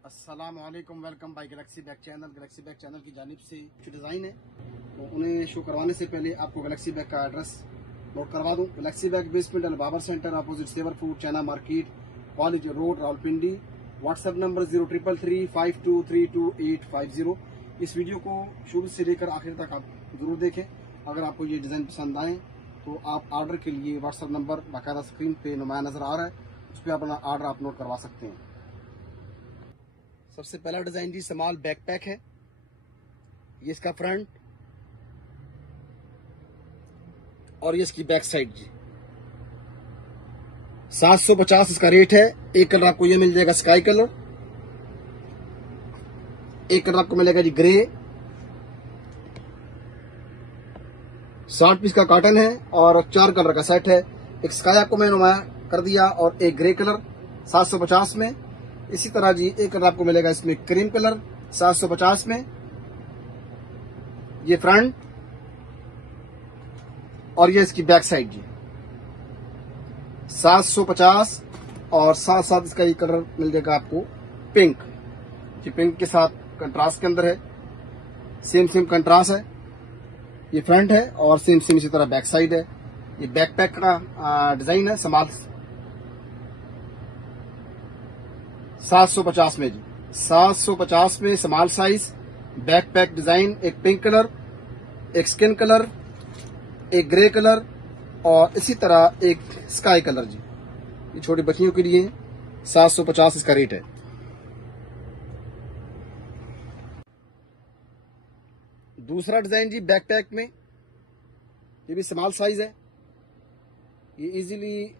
अस्सलामुअलैकुम, welcome by Galaxy Bag channel. Galaxy Bag channel की जानिब से जो डिज़ाइन है तो उन्हें शो करवाने से पहले आपको गैलेक्सी बैग का एड्रेस नोट करवा दूं। Galaxy bag basement and Babar centre, opposite Savour food, China market, college road, Rawalpindi. WhatsApp number 0333523850। इस वीडियो को शुरू से लेकर आखिर तक आप जरूर देखें। अगर आपको ये डिज़ाइन पसंद आए तो आप ऑर्डर के लिए व्हाट्सएप नंबर बाकायदा स्क्रीन पे नुमाया नजर आ रहा है, उस पर अपना ऑर्डर आप नोट करवा सकते हैं। सबसे पहला डिजाइन जी स्मॉल बैकपैक है। ये इसका फ्रंट और ये इसकी बैक साइड जी। 750 इसका रेट है। एक कलर आपको ये मिल जाएगा स्काई कलर, एक कलर आपको मिलेगा जी ग्रे। 60 पीस का कॉटन है और 4 कलर का सेट है। एक स्काई आपको मैं नुमाया कर दिया और एक ग्रे कलर 750 में। इसी तरह जी एक कलर आपको मिलेगा इसमें क्रीम कलर 750 में। ये फ्रंट और ये इसकी बैक साइड जी 750 और साथ साथ इसका ये कलर मिल जाएगा आपको पिंक। ये पिंक के साथ कंट्रास्ट के अंदर है, सेम कंट्रास्ट है। ये फ्रंट है और सेम इसी तरह बैक साइड है। ये बैकपैक का डिजाइन है स्मॉल 750 में जी। 750 में स्मॉल साइज बैकपैक डिजाइन। एक पिंक कलर, एक स्किन कलर, एक ग्रे कलर और इसी तरह एक स्काई कलर जी। ये छोटी बच्चियों के लिए 750 इसका रेट है। दूसरा डिजाइन जी बैकपैक में, ये भी स्मॉल साइज है। ये इजीली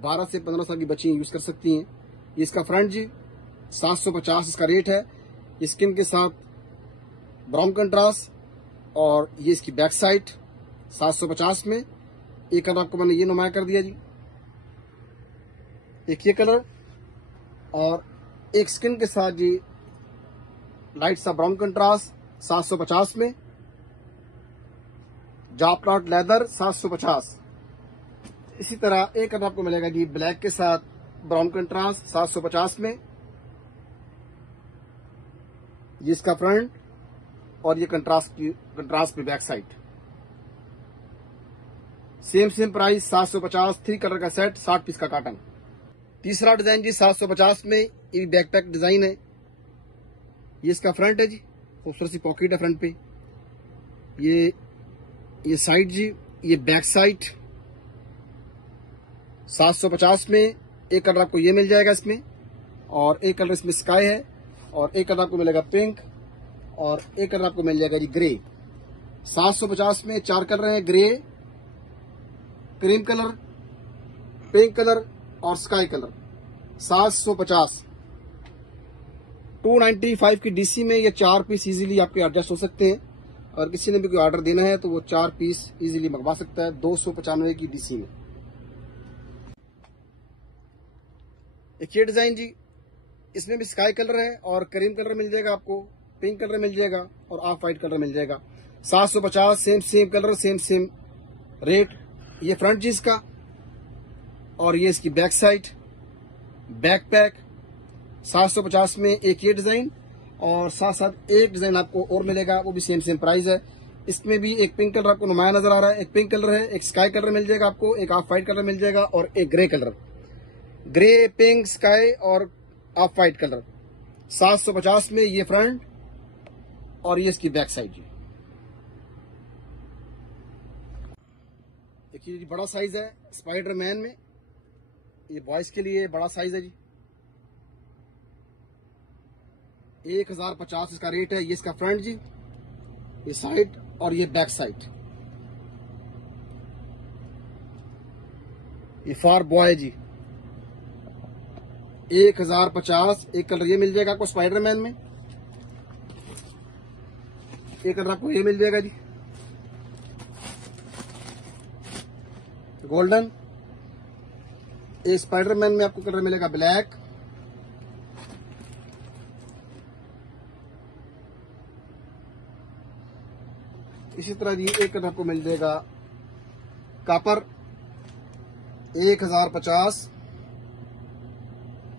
12 से 15 साल की बच्चियां यूज कर सकती हैं। ये इसका फ्रंट जी 750 इसका रेट है। ये स्किन के साथ ब्राउन कंट्रास्ट और ये इसकी बैक साइड 750 में। एक कलर आपको मैंने ये नुमाया कर दिया जी, एक ये कलर और एक स्किन के साथ जी लाइट सा ब्राउन कंट्रास्ट 750 में। जॉपलॉट लेदर 750। इसी तरह एक कलर आपको मिलेगा जी ब्लैक के साथ ब्राउन कंट्रास्ट 750 में। ये इसका फ्रंट और ये कंट्रास्ट पे back side. Same price 750। 3 colour का सेट, 60 पीस का कॉटन। तीसरा डिजाइन जी 750 में, ये बैकपैक डिजाइन है। ये इसका फ्रंट है जी, खूबसूरत सी पॉकेट है फ्रंट पे। ये साइड जी, ये बैक साइड 750 में। एक कलर आपको ये मिल जाएगा इसमें और एक कलर इसमें स्काई है और एक कलर आपको मिलेगा पिंक और एक कलर आपको मिल जाएगा जी ग्रे। 750 में 4 कलर हैं, grey, cream colour, pink colour और स्काई कलर। 750। 295 की डीसी में ये 4 पीस इजीली आपके एडजस्ट हो सकते हैं और किसी ने भी कोई ऑर्डर देना है तो वो 4 पीस इजीली मंगवा सकता है 295 की डीसी में। एक ये डिजाइन जी, इसमें भी स्काई कलर है और क्रीम कलर मिल जाएगा आपको, पिंक कलर मिल जाएगा और ऑफ वाइट कलर मिल जाएगा। 750। Same colour, same rate. ये फ्रंट जी इसका और ये इसकी बैक साइड बैकपैक 750 में। एक ये डिजाइन और साथ साथ एक डिजाइन आपको और मिलेगा, वो भी सेम प्राइस है। इसमें भी एक पिंक कलर आपको नुमाया नजर आ रहा है, एक पिंक कलर है, एक स्काई कलर मिल जाएगा आपको, एक ऑफ वाइट कलर मिल जाएगा और एक grey colour. Grey, pink, sky और ऑफ वाइट कलर। 750 में ये फ्रंट और ये इसकी बैक साइड जी। देखिए जी बड़ा साइज है स्पाइडरमैन में, ये बॉयज के लिए बड़ा साइज है जी। 1050 इसका रेट है। ये इसका फ्रंट जी, ये साइड और ये बैक साइड। ये फॉर बॉय जी 1050। एक कलर ये मिल जाएगा आपको स्पाइडरमैन में, एक कलर आपको ये मिल जाएगा जी गोल्डन। एक स्पाइडरमैन में आपको कलर मिलेगा ब्लैक। इसी तरह जी एक कलर आपको मिल जाएगा कॉपर 1050।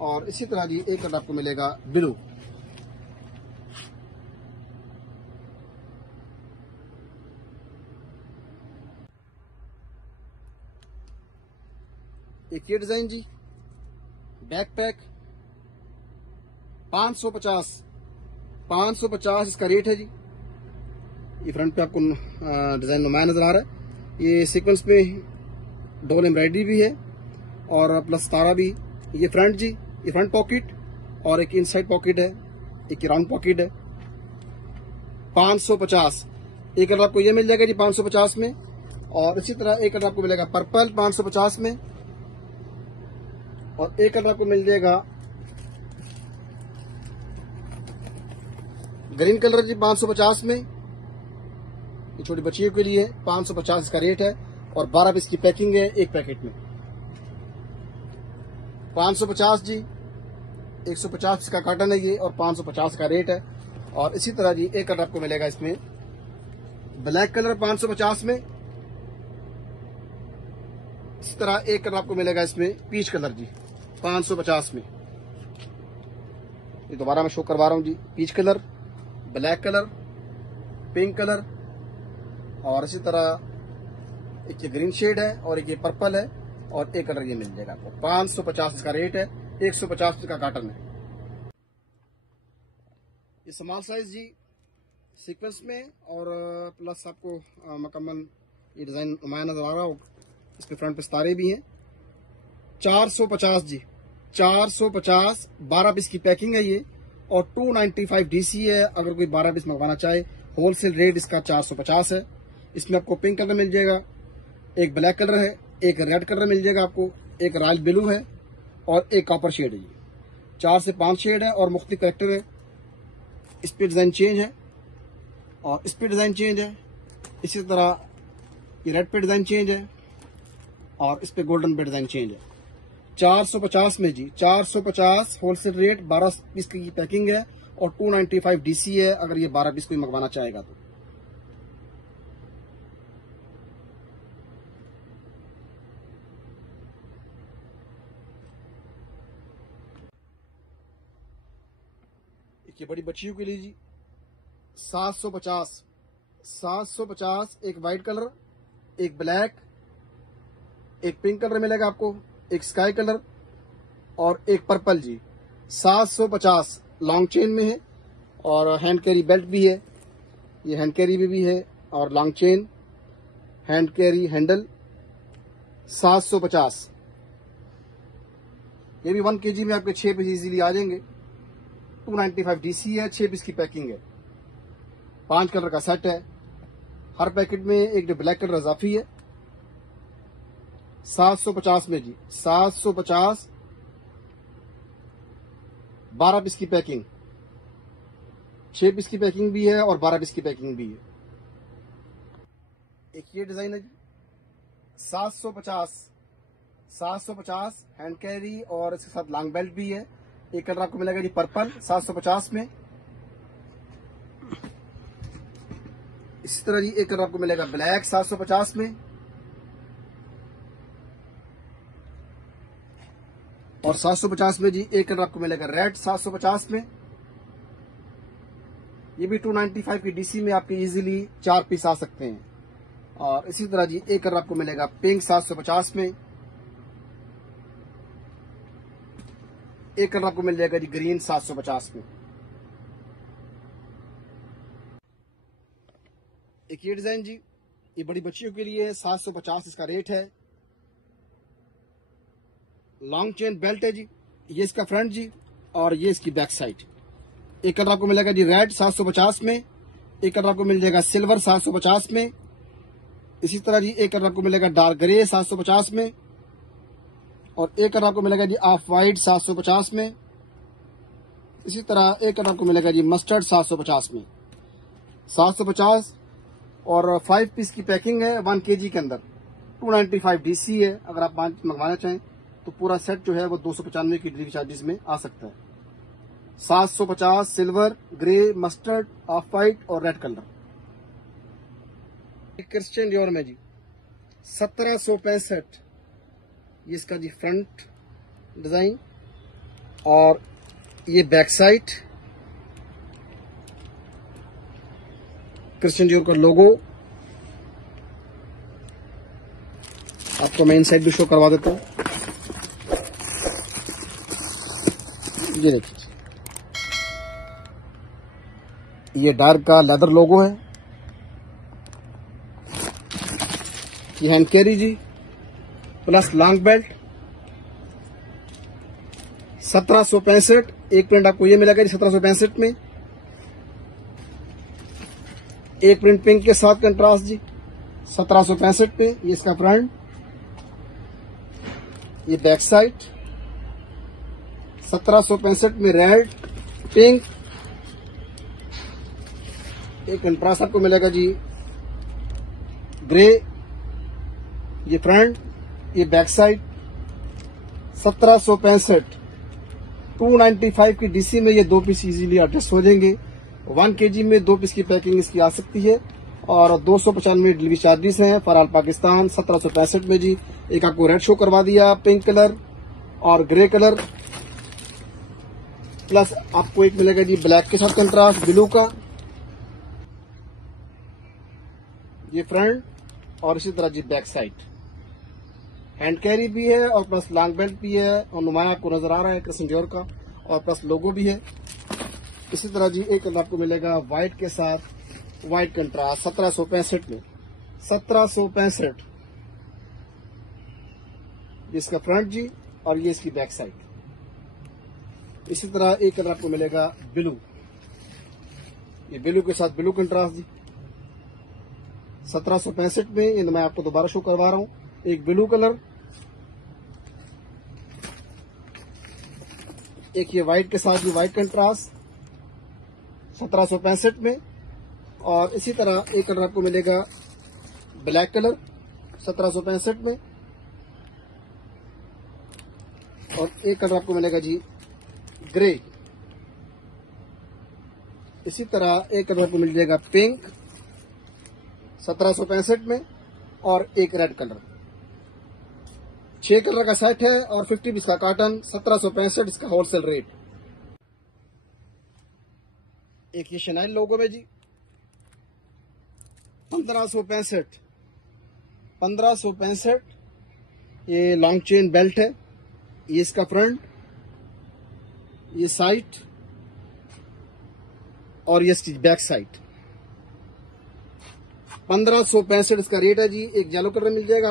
और इसी तरह जी एक कलर आपको मिलेगा ब्लू। एक ये डिजाइन जी, बैकपैक 550 इसका रेट है जी। ये फ्रंट पे आपको डिजाइन नुमाया नजर आ रहा है। ये सीक्वेंस में डबल एम्ब्रॉयडरी भी है और प्लस तारा भी। ये फ्रंट जी, ये फ्रंट पॉकेट और एक इनसाइड पॉकेट है, एक राउंड पॉकेट है। 550 एक कलर आपको ये मिल जाएगा जी 550 में। और इसी तरह एक कलर आपको मिलेगा पर्पल 550 में, और एक कलर आपको मिल जाएगा ग्रीन कलर जी 550 में। ये छोटी बच्चियों के लिए 550 इसका रेट है और 12 पीस की पैकिंग है एक पैकेट में। 550 जी, 150 इसका कार्टन है ये और 550 का रेट है। और इसी तरह जी एक कलर आपको मिलेगा इसमें ब्लैक कलर 550 में। इसी तरह एक कलर आपको मिलेगा इसमें पीच कलर जी 550 में। ये दोबारा मैं शो करवा रहा हूँ जी, peach colour, black colour, pink colour और इसी तरह एक ये ग्रीन शेड है और एक ये पर्पल है और एक कलर ये मिल जाएगा आपको। 550 इसका रेट है, 150 इसका कार्टन है। ये स्मॉल साइज जी सीक्वेंस में और प्लस आपको मुकम्मल ये डिजाइन नुमाया नजर आ रहा हो। इसके फ्रंट पे सितारे भी हैं। 450 जी, 450 12 पीस की पैकिंग है ये और 295 डीसी है। अगर कोई 12 पीस मंगवाना चाहे होलसेल रेट इसका 450 है। इसमें आपको पिंक कलर मिल जाएगा, एक ब्लैक कलर है, एक रेड कलर मिल जाएगा आपको, एक रॉयल ब्लू है और एक कॉपर शेड है। ये 4 से 5 शेड है और मुख्तलिफ करेक्टर है। इस पे डिजाइन चेंज है और इस पे डिजाइन चेंज है। इसी तरह ये रेड पे डिजाइन चेंज है और इस पे गोल्डन पे डिजाइन चेंज है। 450 में जी, 450 होलसेल रेट, 12 पीस की पैकिंग है और 295 डीसी है अगर ये 12 पीस कोई मंगवाना चाहेगा तो। ये बड़ी बच्चियों के लिए जी 750 एक वाइट कलर, एक ब्लैक, एक पिंक कलर मिलेगा आपको, एक स्काई कलर और एक पर्पल जी। 750 लॉन्ग चेन में है और हैंड कैरी बेल्ट भी है। ये हैंड कैरी में भी है और long chain, hand carry handle. 750 ये भी 1 kg में आपके 6 पीस इजीली आ जाएंगे। 295 डीसी है, 6 पीस की पैकिंग है, 5 कलर का सेट है। हर पैकेट में एक जो ब्लैक कलर इजाफी है। 750 में जी, 750 12 पीस की पैकिंग, 6 पीस की पैकिंग भी है और 12 पीस की पैकिंग भी है। एक ये डिजाइन है जी 750 हैंड कैरी और इसके साथ लॉन्ग बेल्ट भी है। एक कलर आपको मिलेगा जी पर्पल 750 में। इसी तरह जी एक कलर आपको मिलेगा ब्लैक 750 में और 750 में जी एक कलर आपको मिलेगा रेड 750 में। ये भी 295 की डीसी में आपके इजीली 4 पीस आ सकते हैं। और इसी तरह जी एक कलर आपको मिलेगा पिंक 750 में। एक कलर आपको मिल जाएगा जी ग्रीन 750 में। एक ये डिजाइन जी, ये बड़ी बच्चियों के लिए 750 इसका रेट है। लॉन्ग चेन बेल्ट है जी, ये इसका फ्रंट जी और ये इसकी बैक साइड। एक कलर आपको मिलेगा जी रेड 750 में। एक कलर आपको मिल जाएगा सिल्वर 750 में। इसी तरह जी एक कलर आपको मिलेगा डार्क ग्रे 750 में और एक कलर आपको मिलेगा जी ऑफ वाइट 750 में। इसी तरह एक कलर आपको मिलेगा जी मस्टर्ड 750 में। 750 और 5 पीस की पैकिंग है 1 kg के अंदर। 295 डीसी है। अगर आप 5 मंगवाना चाहें तो पूरा सेट जो है वो 295 की डिलीवरी चार्जेस में आ सकता है। 750 silver, grey, mustard, of white और रेड कलर। क्रिश्चियन डियोर में जी 1765 ये इसका जी फ्रंट डिजाइन और ये बैक साइड, क्रिश्चियन डियोर का लोगो। आपको मैं इनसाइड भी शो करवा देता हूं। ये देखिए, ये डार्क का लेदर लोगो है। ये हैंड कैरी जी प्लस लॉन्ग बेल्ट 1765। एक प्रिंट आपको ये मिलेगा जी 1765 में। एक प्रिंट पिंक के साथ कंट्रास्ट जी 1765 पे। ये इसका फ्रंट, ये बैक साइड 1765 में रेड पिंक। एक कंट्रास्ट आपको मिलेगा जी ग्रे। ये फ्रंट, ये बैक साइड 1765 295 की डीसी में ये 2 पीस इजीली एडजस्ट हो जाएंगे। 1 kg में 2 पीस की पैकिंग इसकी आ सकती है और 295 डिलीवरी चार्जेस हैं फॉर ऑल पाकिस्तान। 1765 में जी। एक आपको रेड शो करवा दिया, पिंक कलर और ग्रे कलर, प्लस आपको एक मिलेगा जी ब्लैक के साथ कंट्रास्ट ब्लू का। ये फ्रंट और इसी तरह जी बैक साइड। हैंड कैरी भी है और प्लस लॉन्ग बेल्ट भी है और नुमाया आपको नजर आ रहा है क्रिश्चियन डियोर का, और प्लस लोगो भी है। इसी तरह जी एक कलर आपको मिलेगा व्हाइट के साथ, व्हाइट कंट्रास्ट 1765 में। 1765 इसका फ्रंट जी और ये इसकी बैक साइड। इसी तरह एक कलर आपको मिलेगा ब्लू, ये ब्लू के साथ ब्लू कंट्रास्ट जी 1765 में। ये मैं आपको दोबारा शो करवा रहा हूं। एक ब्लू कलर, एक ये व्हाइट के साथ भी व्हाइट कंट्रास्ट 1765 में। और इसी तरह एक कलर आपको मिलेगा ब्लैक कलर 1765 में। और एक कलर आपको मिलेगा जी ग्रे। इसी तरह एक कलर आपको मिल जाएगा पिंक 1765 में और एक रेड कलर। 6 कलर का सेट है और 50 पीस का कार्टन 1765 इसका होलसेल रेट। एक ये शनाइल लोगो में जी 1565 ये लॉन्ग चेन बेल्ट है। ये इसका फ्रंट, ये साइड और ये इसकी बैक साइड। 1565 इसका रेट है जी। एक येलो कलर मिल जाएगा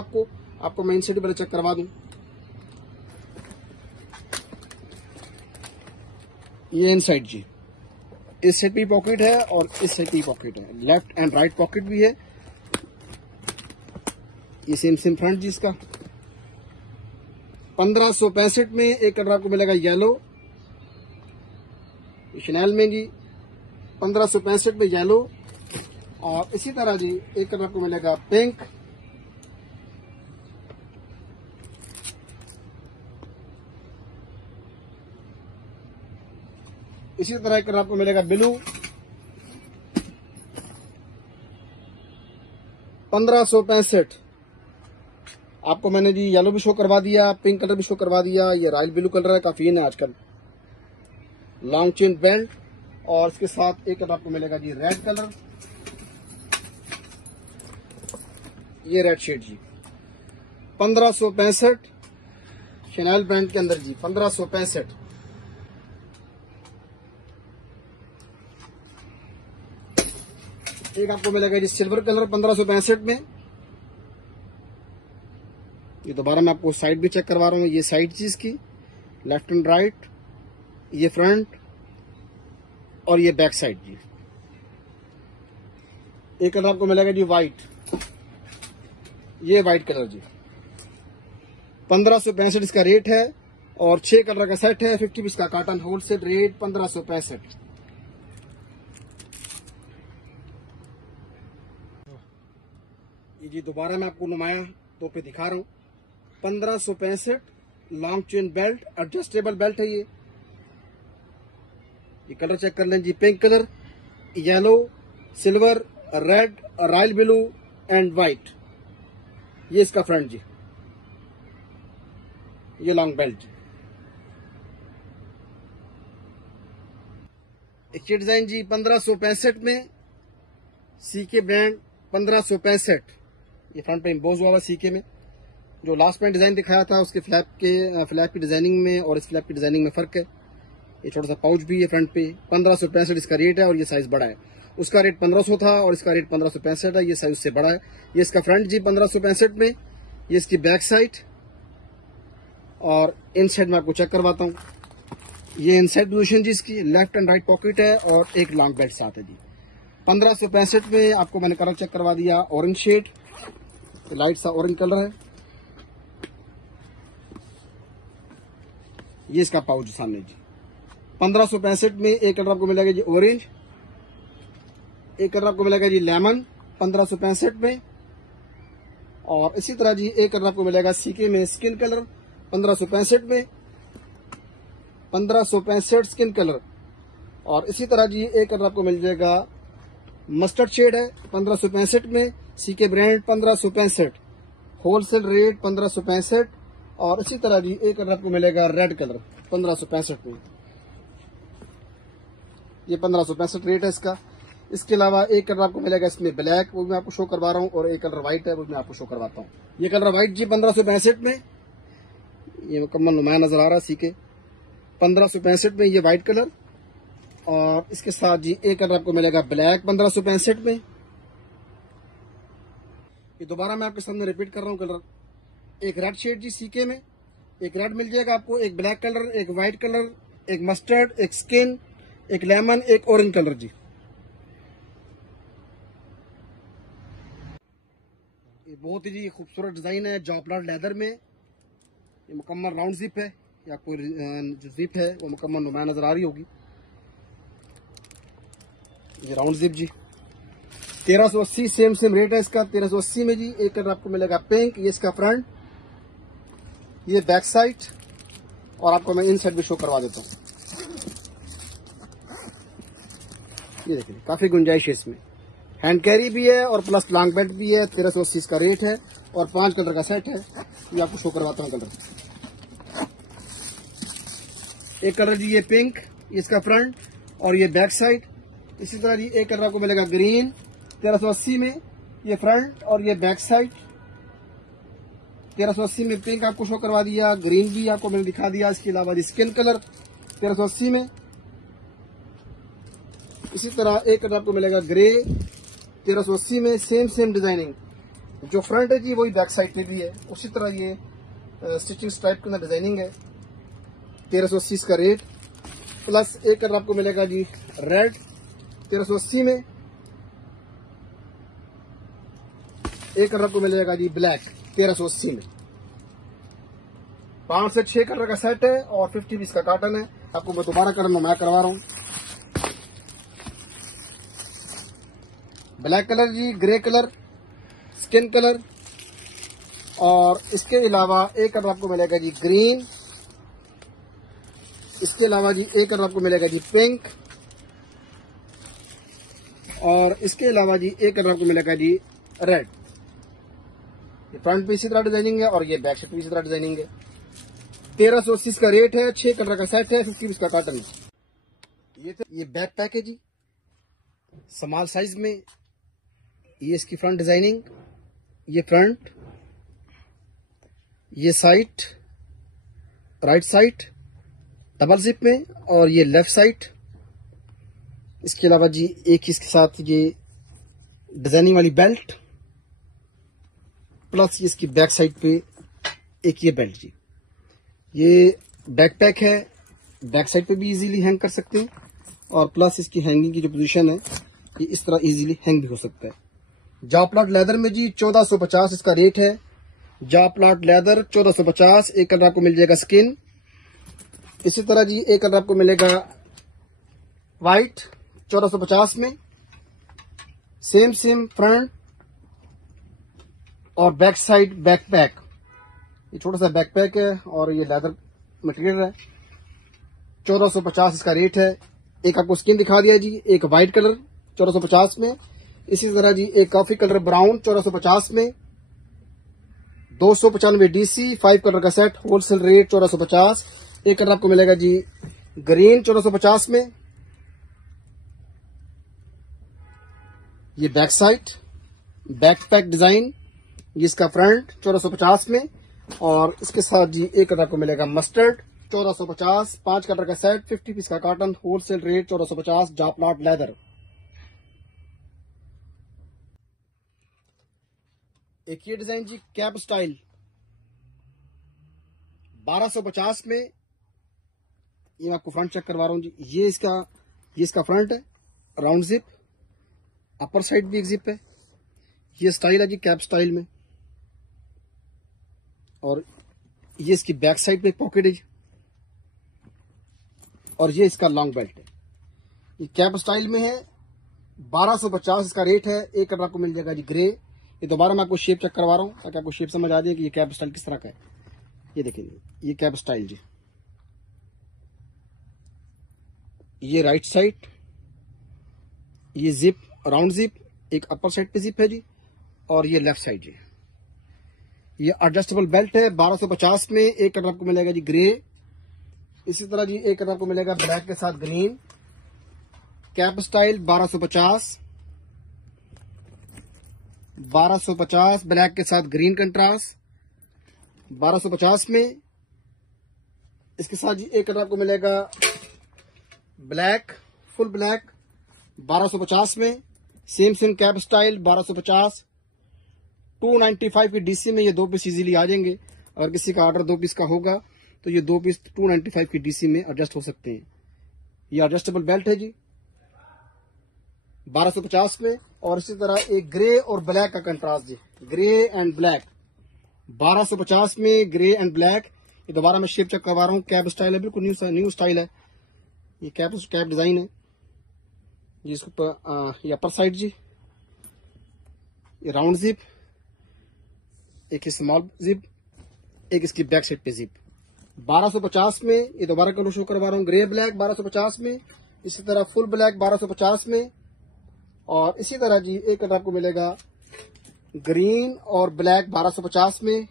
आपको मैं इनसाइड पर चेक करवा दूं। ये इनसाइड जी, इस साइड भी पॉकेट है और इस साइड भी पॉकेट है, लेफ्ट एंड राइट पॉकेट भी है। ये सेम फ्रंट जी इसका। 1565 में एक कलर आपको मिलेगा येलो, शनेल में जी 1565 में येलो। और इसी तरह जी एक कलर आपको मिलेगा पिंक, इसी तरह एक कलर आपको मिलेगा ब्लू 1565। आपको मैंने जी येलो भी शो करवा दिया, पिंक कलर भी शो करवा दिया। ये रॉयल ब्लू कलर है, काफी इन है आजकल। लॉन्ग चेन बेल्ट और इसके साथ एक कलर आपको मिलेगा जी रेड कलर, ये रेड शेड जी 1565 शनेल ब्रांड के अंदर जी 1565। एक आपको मिलेगा जी सिल्वर कलर 1565 में। ये दोबारा मैं आपको साइड भी चेक करवा रहा हूँ। ये साइड चीज की लेफ्ट एंड राइट, ये फ्रंट और ये बैक साइड जी। एक कलर आपको मिलेगा जी व्हाइट, ये व्हाइट कलर जी 1565 इसका रेट है और 6 कलर का सेट है। 50 पीस का कार्टन होलसेल रेट 1565। ये जी दोबारा मैं आपको नुमाया तो पे दिखा रहा हूँ। 1565 long chain belt, adjustable belt है ये कलर चेक कर लें जी। Pink colour, yellow, silver, red, royal blue and white. ये इसका फ्रंट जी, ये लॉन्ग बेल्ट जी। एक ये डिजाइन जी 1565 में, सीके ब्रांड 1565। ये फ्रंट पे इम्पोज हुआ हुआ सीके में। जो लास्ट में डिजाइन दिखाया था उसके फ्लैप की डिजाइनिंग में और इस फ्लैप की डिजाइनिंग में फर्क है। ये छोटा सा पाउच भी है फ्रंट पे। 1565 इसका रेट है और ये साइज बड़ा है। उसका रेट 1500 था और इसका रेट 1565 है। ये साइज उससे बड़ा है। ये इसका फ्रंट जी 1565 में। ये इसकी बैक साइड और इन साइड में आपको चेक करवाता हूँ। ये इनसाइड पोजीशन जी इसकी लेफ्ट एंड राइट पॉकेट है और एक लॉन्ग बेल्ट साथ है जी। 1565 में आपको मैंने कलर चेक करवा दिया, ऑरेंज शेड, लाइट सा ऑरेंज कलर है। ये इसका पाउच सामने जी। 1565 में एक कलर आपको मिलेगा जी ऑरेंज, एक कलर आपको मिलेगा जी लेमन 1565 में, और इसी तरह जी एक कलर आपको मिलेगा सीके में स्किन कलर 1565 में, 1565 स्किन कलर। और इसी तरह जी एक कलर आपको मिल जाएगा मस्टर्ड शेड है 1565 में, सीके ब्रांड 1565, होलसेल रेट 1565। और इसी तरह जी एक कलर आपको मिलेगा रेड कलर 1565 में। ये 1565 रेट है इसका। इसके अलावा एक कलर आपको मिलेगा इसमें ब्लैक, वो मैं आपको शो करवा रहा हूँ, और एक कलर व्हाइट है वो मैं आपको शो करवाता हूँ। ये कलर व्हाइट जी 1565 में, ये मुकम्मल नुमाया नजर आ रहा है सीके 1565 में, ये व्हाइट कलर। और इसके साथ जी एक कलर आपको मिलेगा ब्लैक 1565 में। ये दोबारा मैं आपके सामने रिपीट कर रहा हूँ कलर। एक रेड शेड जी सीके में, एक रेड मिल जाएगा आपको, एक ब्लैक कलर, एक व्हाइट कलर, एक मस्टर्ड, एक स्किन, एक लेमन, एक ऑरेंज कलर जी। ये बहुत ही जी खूबसूरत डिजाइन है जॉपलर लेदर में। ये मुकम्मल राउंड जिप है, या कोई जो जिप है वो मुकम्मल नुमाया नजर आ रही होगी। ये राउंड जिप जी 1380 सेम रेट है इसका। 1380 में जी एक कलर आपको मिलेगा पिंक, ये इसका फ्रंट, ये बैक साइड, और आपको मैं इन साइड भी शो करवा देता हूँ। ये देखिए काफी गुंजाइश है इसमें, हैंड कैरी भी है और प्लस लॉन्ग बेल्ट भी है। 1380 इसका रेट है और 5 कलर का सेट है। ये आपको शो करवाता हूँ कलर। एक कलर जी ये पिंक, इसका फ्रंट और ये बैक साइड। इसी तरह जी एक कलर आपको मिलेगा ग्रीन 1380 में, ये फ्रंट और ये बैक साइड। 1380 में पिंक आपको शो करवा दिया, ग्रीन भी आपको मैंने दिखा दिया। इसके अलावा जी स्किन कलर 1380 में। इसी तरह एक कलर आपको मिलेगा ग्रे 1380 में, सेम डिजाइनिंग। जो फ्रंट है जी वही बैक साइड पे भी है। उसी तरह ये स्टिचिंग स्ट्राइप के अंदर डिजाइनिंग है। 1380 का रेट, प्लस एक कलर आपको मिलेगा जी रेड 1380 में, एक कलर आपको मिलेगा जी ब्लैक 1380 में। 5 से 6 कलर का सेट है और 50 पीस का कार्टन है। आपको मैं दोबारा कलर नुमाया करवा रहा हूं। ब्लैक कलर जी, ग्रे कलर, स्किन कलर, और इसके अलावा एक कलर आपको मिलेगा जी ग्रीन। इसके अलावा जी एक कलर आपको मिलेगा जी पिंक, और इसके अलावा जी एक कलर आपको मिलेगा जी रेड। ये फ्रंट पे इसी तरह डिजाइनिंग है और ये बैक साइड पे इसी तरह डिजाइनिंग है। 1380 का रेट है, 6 कलर का सेट है, 50 पीस का कार्टन है। ये बैक पैक है जी स्मॉल साइज में। ये इसकी फ्रंट डिजाइनिंग, ये फ्रंट, ये side, right side double zip में, और ये लेफ्ट साइड। इसके अलावा जी एक इसके साथ ये डिजाइनिंग वाली बेल्ट, प्लस इसकी बैक साइड पे एक ये बेल्ट जी। ये बैकपैक है, बैक साइड पे भी इजीली हैंग कर सकते हैं, और प्लस इसकी हैंगिंग की जो पोजीशन है ये इस तरह इजीली हैंग भी हो सकता है। जॉपलॉट लेदर में जी 1450 इसका रेट है। जॉपलॉट लेदर 1450। एक कलर आपको मिल जाएगा स्किन। इसी तरह जी एक कलर आपको मिलेगा व्हाइट 1450 में। सेम फ्रंट और बैक साइड बैकपैक। ये छोटा सा बैकपैक है और ये लेदर मटेरियल है। 1450 इसका रेट है। एक आपको स्किन दिखा दिया जी, एक व्हाइट कलर 1450 में। इसी तरह जी एक कॉफी कलर ब्राउन 1450 में। 295 डीसी 5 कलर का सेट, होलसेल रेट 1450। एक कलर आपको मिलेगा जी ग्रीन 1450 में। ये बैक साइड, बैकपैक डिजाइन। ये इसका फ्रंट 1450 में, और इसके साथ जी एक कलर आपको मिलेगा मस्टर्ड 1450, 5 कलर का सेट, 50 पीस का कॉटन, होलसेल रेट 1450, जापलाट लेदर। एक ये डिजाइन जी कैप स्टाइल 1250 में। ये मैं आपको फ्रंट चेक करवा रहा हूँ जी। ये इसका फ्रंट है, राउंड जिप, अपर साइड भी एक जिप है। ये स्टाइल है जी कैप स्टाइल में, और ये इसकी बैक साइड पे पॉकेट है जी, और ये इसका लॉन्ग बेल्ट है। ये कैप स्टाइल में है, 1250 इसका रेट है। एक कलर आपको मिल जाएगा जी ग्रे। ये दोबारा मैं आपको शेप चेक करवा रहा हूँ ताकि आपको शेप समझ आ जाए कि ये कैप स्टाइल किस तरह का है। ये देखिए, ये कैप स्टाइल जी। ये राइट साइड, ये जिप, राउंड जिप, एक अपर साइड पे जिप है जी, और ये लेफ्ट साइड जी। ये एडजस्टेबल बेल्ट है 1250 में। एक कलर आपको मिलेगा जी ग्रे। इसी तरह जी एक कलर आपको मिलेगा ब्लैक के साथ ग्रीन। कैप स्टाइल 1250 ब्लैक के साथ ग्रीन कंट्रास्ट 1250 में। इसके साथ जी एक कलर आपको मिलेगा ब्लैक, फुल ब्लैक 1250 में। सेम कैप स्टाइल 1250, 295 की डीसी में ये 2 पीस इजीली आ जाएंगे। अगर किसी का ऑर्डर 2 पीस का होगा तो ये 2 पीस 295 की डीसी में एडजस्ट हो सकते हैं। ये एडजस्टेबल बेल्ट है जी 1250 में। और इसी तरह एक ग्रे और ब्लैक का कंट्रास्ट जी, ग्रे एंड ब्लैक 1250 में, ग्रे एंड ब्लैक। ये दोबारा मैं शेप चेक करवा रहा हूँ। कैप स्टाइल है, बिल्कुल न्यू स्टाइल है। ये कैप डिजाइन है जी। इसके ऊपर ये अपर साइड जी, ये राउंड जिप, एक स्मॉल जिप, एक इसकी बैक साइड पे जिप 1250 में। ये दोबारा कलर शो करवा रहा हूँ, ग्रे ब्लैक 1250 में। इसी तरह फुल ब्लैक 1250 में, और इसी तरह जी एक कलर आपको मिलेगा ग्रीन और ब्लैक 1250 में।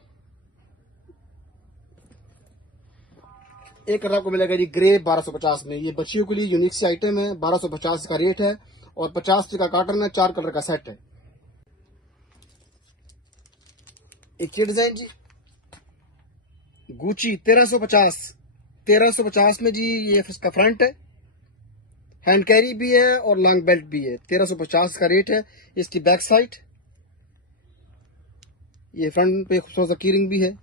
एक कलर आपको मिलेगा जी ग्रे 1250 में। ये बच्चियों के लिए यूनिक सी आइटम है, 1250 का रेट है, और 50 का कॉटन है, 4 कलर का सेट है। एक ये डिजाइन जी गुची 1350 में जी। ये इसका फ्रंट है, हैंड कैरी भी है और लॉन्ग बेल्ट भी है। 1350 का रेट है। इसकी बैक साइड, ये फ्रंट पे खूबसूरत सा कीरिंग भी है।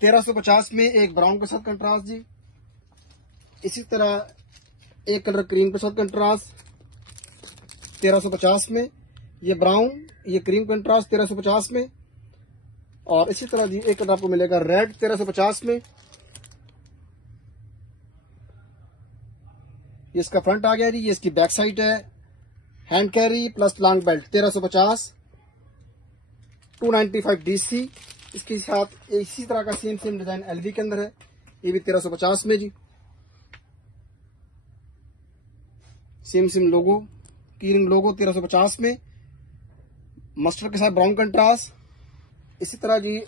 1350 में एक ब्राउन के साथ कंट्रास्ट जी। इसी तरह एक कलर क्रीम के साथ कंट्रास्ट 1350 में। ये ब्राउन, ये क्रीम कंट्रास्ट 1350 में। और इसी तरह जी एक कलर आपको मिलेगा रेड 1350 में। ये इसका फ्रंट आ गया जी। ये इसकी बैक साइड है, hand carry plus long belt 1350, 295 DC. इसके साथ इसी तरह का सेम डिजाइन एलवी के अंदर है, ये भी 1350 में जी। सेम लोगो, कीरिंग लोगो 1350 में, मस्टर्ड के साथ ब्राउन कंट्रास्ट। इसी तरह जी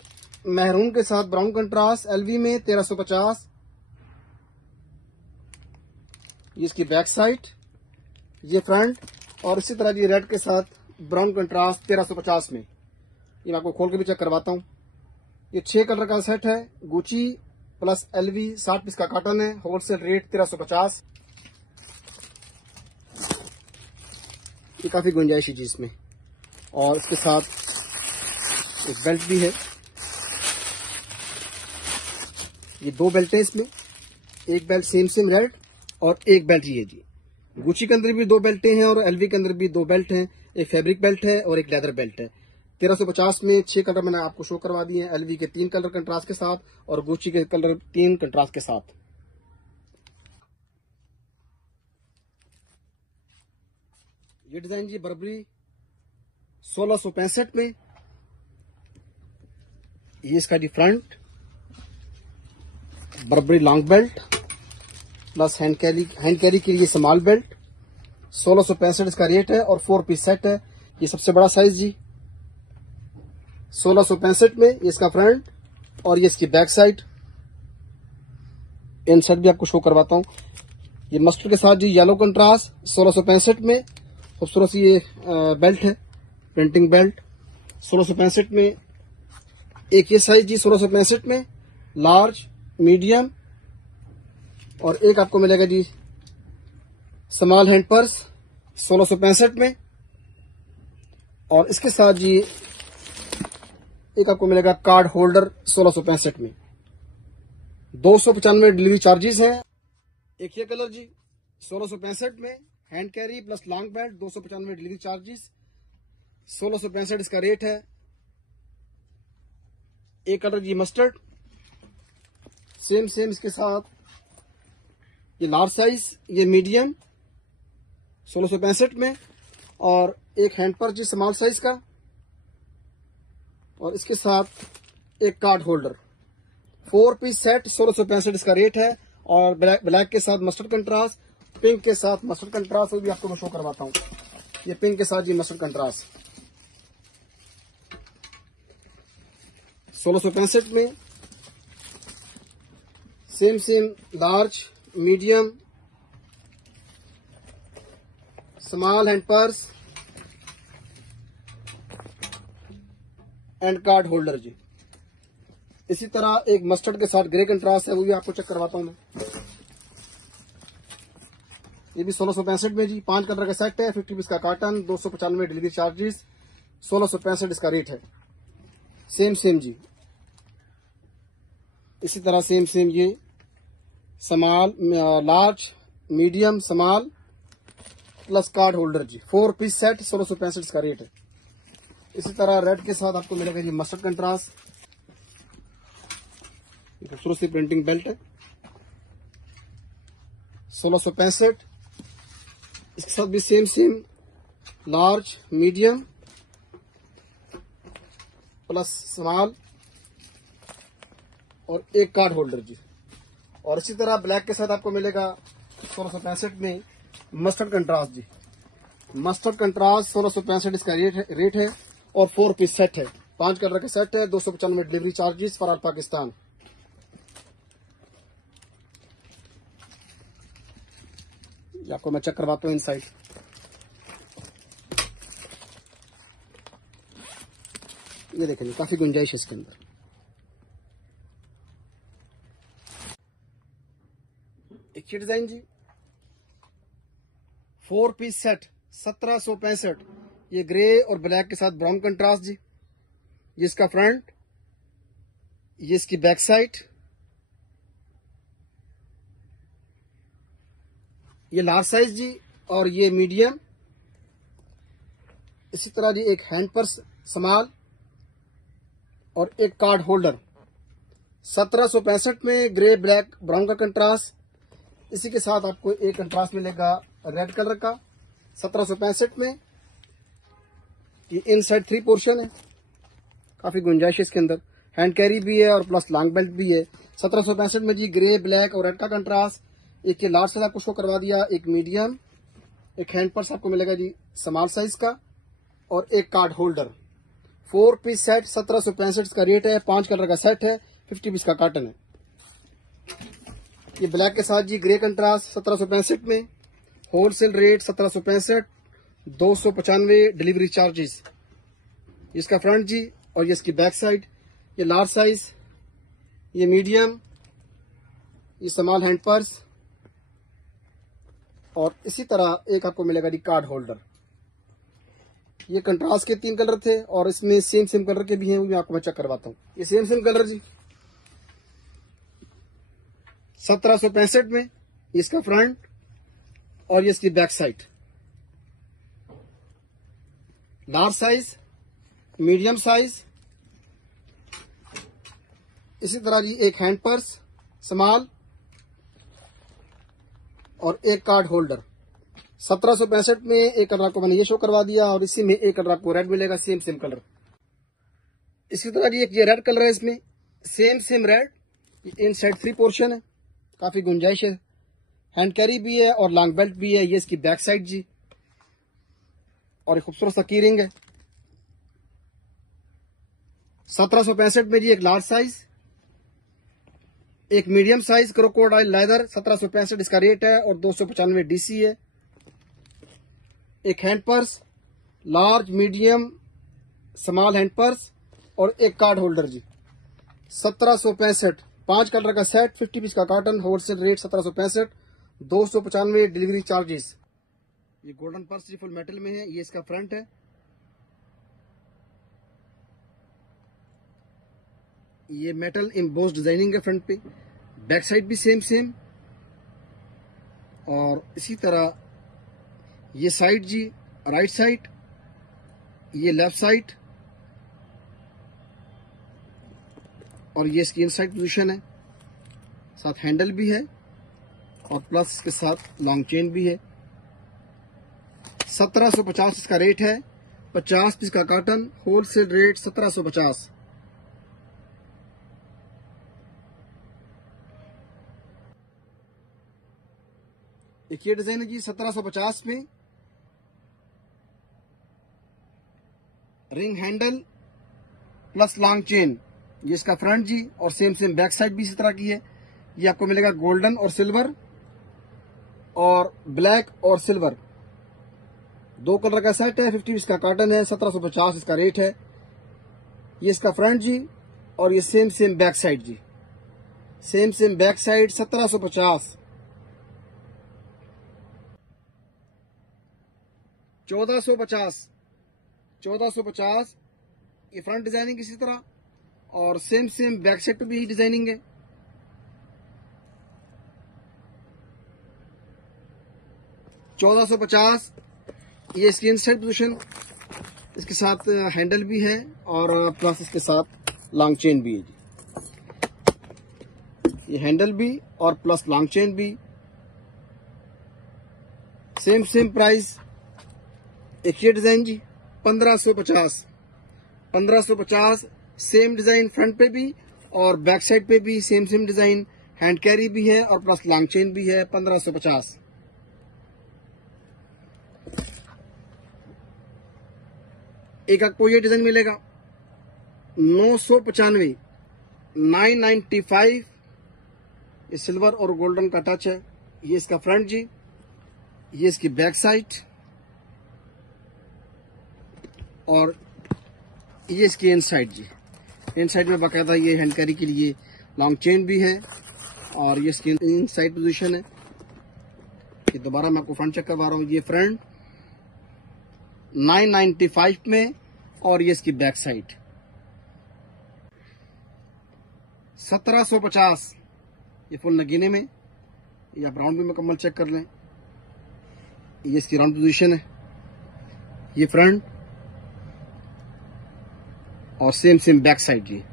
मेहरून के साथ ब्राउन कंट्रास्ट एलवी में 1350। ये इसकी बैक साइड, ये फ्रंट, और इसी तरह जी रेड के साथ ब्राउन कंट्रास्ट 1350 में। ये मैं आपको खोल के भी चेक करवाता हूँ। ये 6 कलर का सेट है, गुची प्लस एलवी, 60 पीस का कॉटन है, होलसेल रेट 1350। ये काफी गुंजाइश है जी इसमें। और इसके साथ एक बेल्ट भी है। ये 2 बेल्ट है इसमें, एक बेल्ट सेम रेड और एक बेल्ट ये जी। गुची के अंदर भी 2 बेल्टें हैं और एलवी के अंदर भी 2 बेल्ट हैं। एक फैब्रिक बेल्ट है और एक लेदर बेल्ट है। 1350 में 6 कलर मैंने आपको शो करवा दिए हैं, एलवी के 3 कलर कंट्रास्ट के साथ और गुची के कलर 3 कंट्रास्ट के साथ। ये डिजाइन जी बर्बरी 1665 में। ये इसका जी front, Barbari long belt plus hand carry के लिए स्मॉल बेल्ट 1665 इसका रेट है, और 4 पीस सेट है। ये सबसे बड़ा साइज जी 1665 में। ये इसका फ्रंट और ये इसकी बैक साइड, इनसाइड भी आपको शो करवाता हूं। ये मस्टर्ड के साथ जी येलो कंट्रास्ट 1665 में, खूबसूरत सी ये बेल्ट है, प्रिंटिंग बेल्ट 1665 में। एक ये साइज जी 1665 में, लार्ज, मीडियम, और एक आपको मिलेगा जी स्मॉल हैंड पर्स 1665 में। और इसके साथ जी एक आपको मिलेगा कार्ड होल्डर 1665 में। 295 डिलीवरी चार्जेस हैं। एक ये कलर जी 1665 में, hand carry plus long belt, 295 delivery charges, 1665 इसका रेट है। एक कलर जी मस्टर्ड, सेम इसके साथ ये लार्ज साइज, ये मीडियम 1665 में, और एक हैंड पर्स जी स्मॉल साइज का, और इसके साथ एक कार्ड होल्डर। 4 पीस सेट 1665 इसका रेट है। और ब्लैक के साथ मस्टर्ड कंट्रास्ट, पिंक के साथ मस्टर्ड कंट्रास्ट, वो भी आपको मैं शो करवाता हूं। ये पिंक के साथ जी मस्टर्ड कंट्रास्ट 1665 में। Same large, medium, small hand purse and card holder जी। इसी तरह एक मस्टर्ड के साथ ग्रे कंट्रास्ट है, वो भी आपको चेक करवाता हूं मैं। ये भी 1665 में जी, 5 कलर का सेट है, 50 पीस का कार्टन, 295 डिलीवरी चार्जेस, 1665 इसका रेट है। सेम जी। इसी तरह सेम ये small, large, medium, small plus card holder जी, 4 पीस सेट 1665 इसका रेट है। इसी तरह रेड के साथ आपको मिलेगा जी मस्टर्ड कंट्रास्ट, खूबसूरत सी प्रिंटिंग बेल्ट है 1665। इसके साथ भी same large, medium plus small और एक कार्ड होल्डर जी। और इसी तरह ब्लैक के साथ आपको मिलेगा 1665 में मस्टर्ड कंट्रास्ट जी। मस्टर्ड कंट्रास्ट 1665 इसका रेट है और 4 पीस सेट है, 5 कलर का सेट है, 295 delivery charges for all Pakistan. आपको मैं चेक करवाता हूँ इनसाइड। ये देखेंगे काफी गुंजाइश है इसके अंदर। एक ये डिजाइन जी 4 पीस सेट 1765, ये ग्रे और ब्लैक के साथ ब्राउन कंट्रास्ट जी। ये इसका फ्रंट, ये इसकी बैक साइड, ये लार्ज साइज जी और ये मीडियम। इसी तरह जी एक हैंड पर्स स्मॉल और एक कार्ड होल्डर 1765 में, ग्रे ब्लैक ब्राउन का कंट्रास्ट। इसी के साथ आपको एक कंट्रास्ट मिलेगा रेड कलर का 1765 में। ये इनसाइड 3 पोर्शन है, काफी गुंजाइश है इसके अंदर, हैंड कैरी भी है और प्लस लॉन्ग बेल्ट भी है। 1765 में जी ग्रे ब्लैक और रेड का कंट्रास्ट। एक ये लार्ज साइज आपको शो करवा दिया, एक मीडियम, एक हैंड पर्स आपको मिलेगा जी स्मॉल साइज का और एक कार्ड होल्डर। 4 पीस सेट 1765 का रेट है, 5 कलर का सेट है, 50 पीस का कार्टन है। ये ब्लैक के साथ जी ग्रे कंट्रास्ट 1765 में, होलसेल रेट 1765, 295 डिलीवरी चार्जेस। इसका फ्रंट जी और ये इसकी बैक साइड, ये लार्ज साइज, ये मीडियम, ये स्मॉल हैंड पर्स और इसी तरह एक आपको मिलेगा जी कार्ड होल्डर। ये कंट्रास्ट के 3 कलर थे और इसमें सेम कलर के भी हैं, वो भी आपको मैं चेक करवाता हूँ। ये सेम कलर जी 1765 में, इसका फ्रंट और ये इसकी back side, large size, medium size. इसी तरह जी एक हैंड पर्स स्मॉल और एक कार्ड होल्डर 1765 में। एक कलर आपको मैंने ये शो करवा दिया और इसी में एक कलर आपको रेड मिलेगा, सेम कलर। इसी तरह जी एक ये रेड कलर है, इसमें सेम रेड, इनसाइड 3 पोर्शन है, काफी गुंजाइश है, हैंड कैरी भी है और लॉन्ग बेल्ट भी है। ये इसकी बैक साइड जी और एक खूबसूरत सा की रिंग है। 1765 में जी एक लार्ज साइज, एक मीडियम साइज क्रोकोडाइल लेदर 1765 इसका रेट है और 295 डीसी है। एक hand purse, large, medium, small hand purse और एक कार्ड होल्डर जी। 1765, 5 कलर का सेट, 50 पीस का carton, wholesale rate 1765, 295 delivery charges. ये गोल्डन पर्स जी फुल मेटल में है, ये इसका फ्रंट है। ये मेटल एम्बोस्ड डिजाइनिंग है फ्रंट पे, बैक साइड भी सेम और इसी तरह ये साइड जी, राइट साइड, ये लेफ्ट साइड और ये इसकी इनसाइड पोजीशन है। साथ हैंडल भी है और प्लस इसके साथ लॉन्ग चेन भी है। 1750 इसका रेट है, 50 पीस का कॉटन, होलसेल रेट 1750। एक ये डिजाइन है जी 1750 में, ring handle plus long chain, ये इसका फ्रंट जी और सेम बैक साइड भी इसी तरह की है। ये आपको मिलेगा गोल्डन और सिल्वर और ब्लैक और सिल्वर, 2 कलर का सेट है। 50 इसका कॉटन है, 1750 इसका रेट है। ये इसका फ्रंट जी और ये सेम बैक साइड जी, सेम बैक साइड 1750। 1450 ये फ्रंट डिजाइनिंग इसी तरह और सेम बैक साइड पे भी डिजाइनिंग है। 1450 ये इसकी इनसाइड पोजीशन, इसके साथ हैंडल भी है और प्लस इसके साथ लॉन्ग चेन भी है जी। ये हैंडल भी और प्लस लॉन्ग चेन भी, सेम प्राइस। एक ये डिजाइन जी 1550 सेम डिजाइन, फ्रंट पे भी और बैक साइड पे भी सेम डिजाइन, हैंड कैरी भी है और प्लस लॉन्ग चेन भी है। 1550। एक आपको ये डिजाइन मिलेगा 995, 995, ये सिल्वर और गोल्डन का टच है। ये इसका फ्रंट जी, ये इसकी बैक साइड और ये इसकी इनसाइड जी। इनसाइड में बाकायदा ये हैंड कैरी के लिए लॉन्ग चेन भी है और ये इसकी इनसाइड पोजीशन है। ये दोबारा मैं आपको फ्रंट चेक करवा रहा हूँ। ये फ्रंट 995 में और ये इसकी बैक साइड 1750, ये फुल नगीने में। ये आप राउंड भी मुकम्मल चेक कर लें। ये इसकी राउंड पोजीशन है, ये फ्रंट और सेम बैक साइड जी।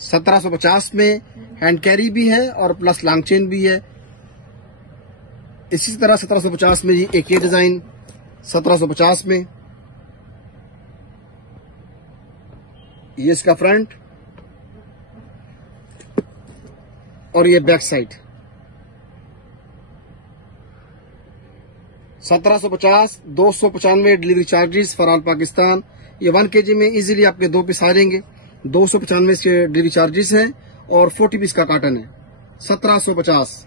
1750 में हैंड कैरी भी है और प्लस लॉन्ग चेन भी है। इसी तरह 1750 में जी एक ये डिजाइन 1750 में, ये इसका फ्रंट और ये back side. 1750, 295 delivery charges for all Pakistan. ये 1 kg में इजीली आपके 2 पीस आ जाएंगे। 295 के डिलीवरी चार्जेस हैं और 40 पीस का कॉटन है। 1750।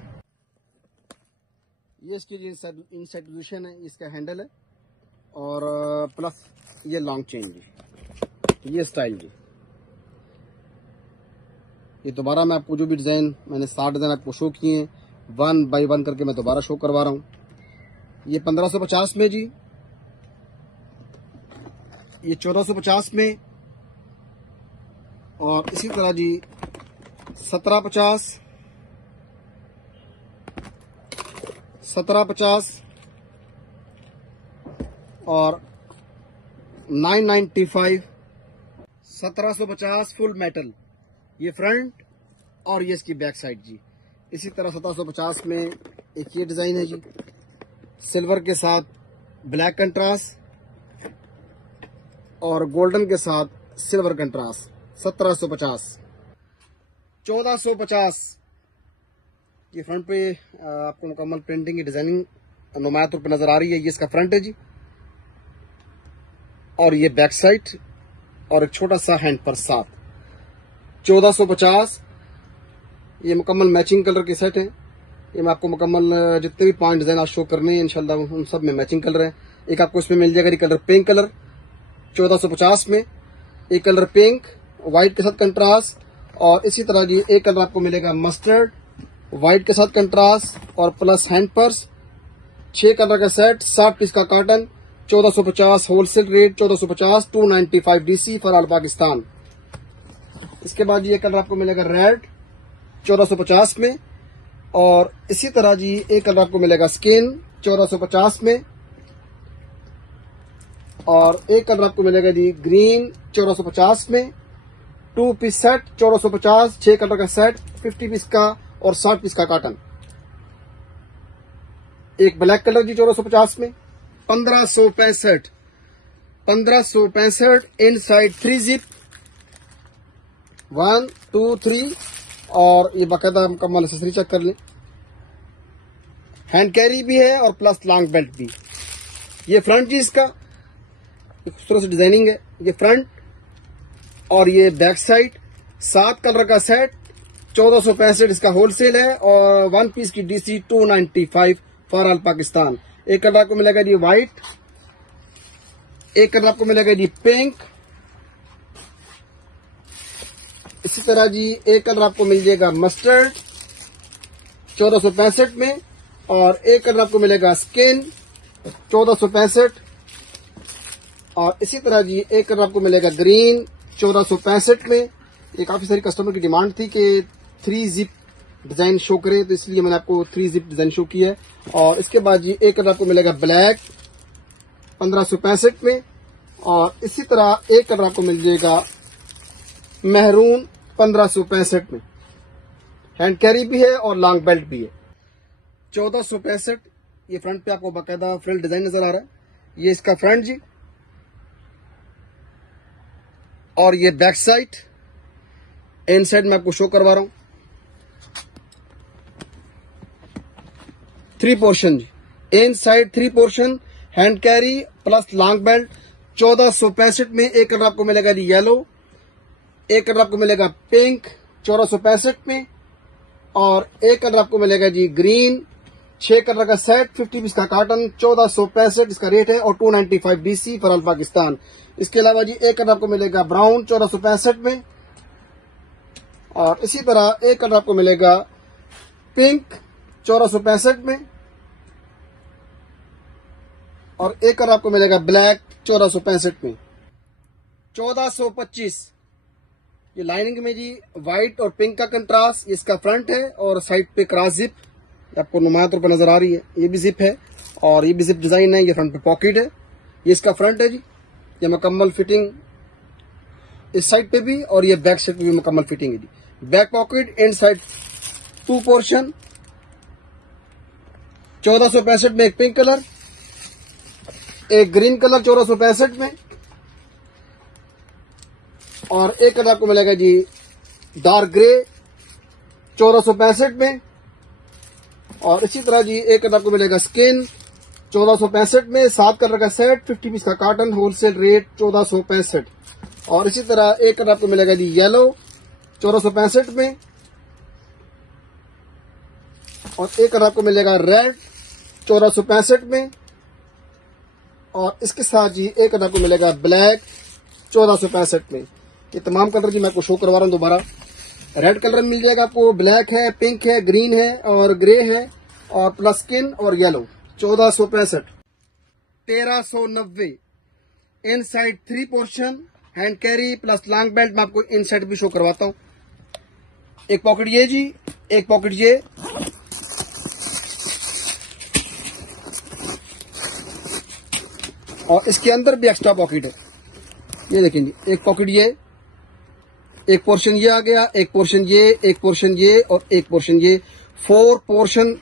ये इसकी इनसाइड पोजीशन है, इसका हैंडल है और प्लस ये लॉन्ग चेन जी, ये स्टाइल जी। ये दोबारा मैं आपको जो भी डिजाइन मैंने 60 डिजाइन आपको शो किए हैं 1 बाय 1 करके मैं दोबारा शो करवा रहा हूँ। ये 1550 में जी, ये 1450 में और इसी तरह जी 1750 और 995, 1750 फुल मेटल, ये फ्रंट और ये इसकी बैक साइड जी। इसी तरह 1750 में एक ये डिजाइन है जी, सिल्वर के साथ ब्लैक कंट्रास्ट और गोल्डन के साथ सिल्वर कंट्रास्ट। 1750। 1450 ये फ्रंट पे आपको मुकम्मल प्रिंटिंग की डिजाइनिंग नुमाया तौर पर नजर आ रही है। ये इसका फ्रंट है जी और ये बैक साइड और एक छोटा सा हैंड पर साथ। 1450 ये मुकम्मल मैचिंग कलर के सेट है। ये मैं आपको मुकम्मल जितने भी पॉइंट डिजाइन आज शो करने हैं इंशाल्लाह उन सब में मैचिंग कलर है। एक आपको इसमें मिल जाएगा कलर पिंक कलर 1450 में, एक कलर पिंक व्हाइट के साथ कंट्रास्ट, और इसी तरह जी एक कलर आपको मिलेगा मस्टर्ड व्हाइट के साथ कंट्रास्ट और प्लस हैंड पर्स। 6 कलर का सेट, 60 पीस का cotton, 1450 wholesale rate, 1450, 295 DC for all Pakistan. इसके बाद ये कलर आपको मिलेगा रेड 1450 में, और इसी तरह जी एक कलर आपको मिलेगा स्किन 1450 में, और एक कलर आपको मिलेगा जी ग्रीन 1450 में। 2 पीस सेट 1450, 6 कलर का सेट, 50 पीस का और 60 पीस का कॉटन। एक ब्लैक कलर जी 1450 में, 1565 इनसाइड 3 जिप 1 2 3, और ये बाकायदा मुकम्मल एक्सेसरी चेक कर लें, हैंड कैरी भी है और प्लस लॉन्ग बेल्ट भी। ये फ्रंट जी इसका खूबसूरत सी डिजाइनिंग है, ये फ्रंट और ये बैक साइड। 7 कलर का सेट 1465 इसका होलसेल है, और 1 पीस की DC 295 फॉर ऑल पाकिस्तान। एक कलर आपको मिलेगा जी व्हाइट, एक कलर आपको मिलेगा जी पिंक, इसी तरह जी एक कलर आपको मिल जाएगा मस्टर्ड 1465 में, और एक कलर आपको मिलेगा स्किन 1465, और इसी तरह जी एक कलर आपको मिलेगा ग्रीन 1465 में। ये काफी सारी कस्टमर की डिमांड थी कि 3 जिप डिजाइन शो करे, तो इसलिए मैंने आपको 3 जिप डिजाइन शो किया है। और इसके बाद जी एक कलर आपको मिलेगा ब्लैक 1565 में, और इसी तरह एक कलर आपको मिल जाएगा महरून 1565 में। हैंड कैरी भी है और लॉन्ग बेल्ट भी है। 1465 ये फ्रंट पे आपको बाकायदा फ्रिल डिजाइन नजर आ रहा है, ये इसका फ्रंट जी, और ये बैक साइड। इन साइड मैं आपको शो करवा रहा हूं, 3 पोर्शन जी, inside 3 portion, hand carry plus long belt. 1465 में एक कलर आपको मिलेगा जी येलो, एक कलर आपको मिलेगा पिंक 1465 में, और एक कलर आपको मिलेगा जी ग्रीन। 6 कलर का सेट, 50 पीस का कॉटन, 1465 इसका रेट है, और 295 DC फॉर ऑल पाकिस्तान। इसके अलावा जी एक कलर आपको मिलेगा ब्राउन 1465 में, और इसी तरह एक कलर आपको मिलेगा पिंक 1465 में, और एक कलर आपको मिलेगा ब्लैक 1465 में। 1425 ये लाइनिंग में जी व्हाइट और पिंक का कंट्रास्ट, इसका फ्रंट है, और साइड पे क्रॉस जिप आपको नुमाया तौर पर नजर आ रही है, ये भी जिप है और ये भी जिप डिजाइन है। ये फ्रंट पे पॉकेट है, ये इसका फ्रंट है जी, ये मुकम्मल फिटिंग इस साइड पे भी, और ये बैक साइड पे भी मुकम्मल फिटिंग है जी। Back pocket inside 2 portion. 1465 में एक पिंक कलर, एक ग्रीन कलर 1465 में, और एक कलर आपको मिलेगा जी डार्क ग्रे 1465 में, और इसी तरह जी एक कलर आपको मिलेगा स्किन 1465 में। 7 कलर का सेट, 50 पीस का कॉटन, होलसेल रेट 1465, और इसी तरह एक कलर आपको मिलेगा जी येलो 1465 में, और एक कलर आपको मिलेगा रेड 1465 में, और इसके साथ जी एक कलर आपको मिलेगा ब्लैक 1465 में। ये तमाम कलर जी मैं आपको शो करवा रहा हूं दोबारा। रेड कलर मिल जाएगा आपको, ब्लैक है, पिंक है, ग्रीन है और ग्रे है, और प्लस स्किन और yellow. 1465। 1390 inside 3 portion, hand carry plus long belt. मैं आपको इन साइड भी शो करवाता हूं। एक पॉकेट ये जी, एक पॉकेट ये, और इसके अंदर भी एक्स्ट्रा पॉकेट है। ये देखें जी, एक पॉकेट ये, एक पोर्शन ये आ गया, एक पोर्शन ये, एक पोर्शन ये और एक पोर्शन ये। 4 पोर्शन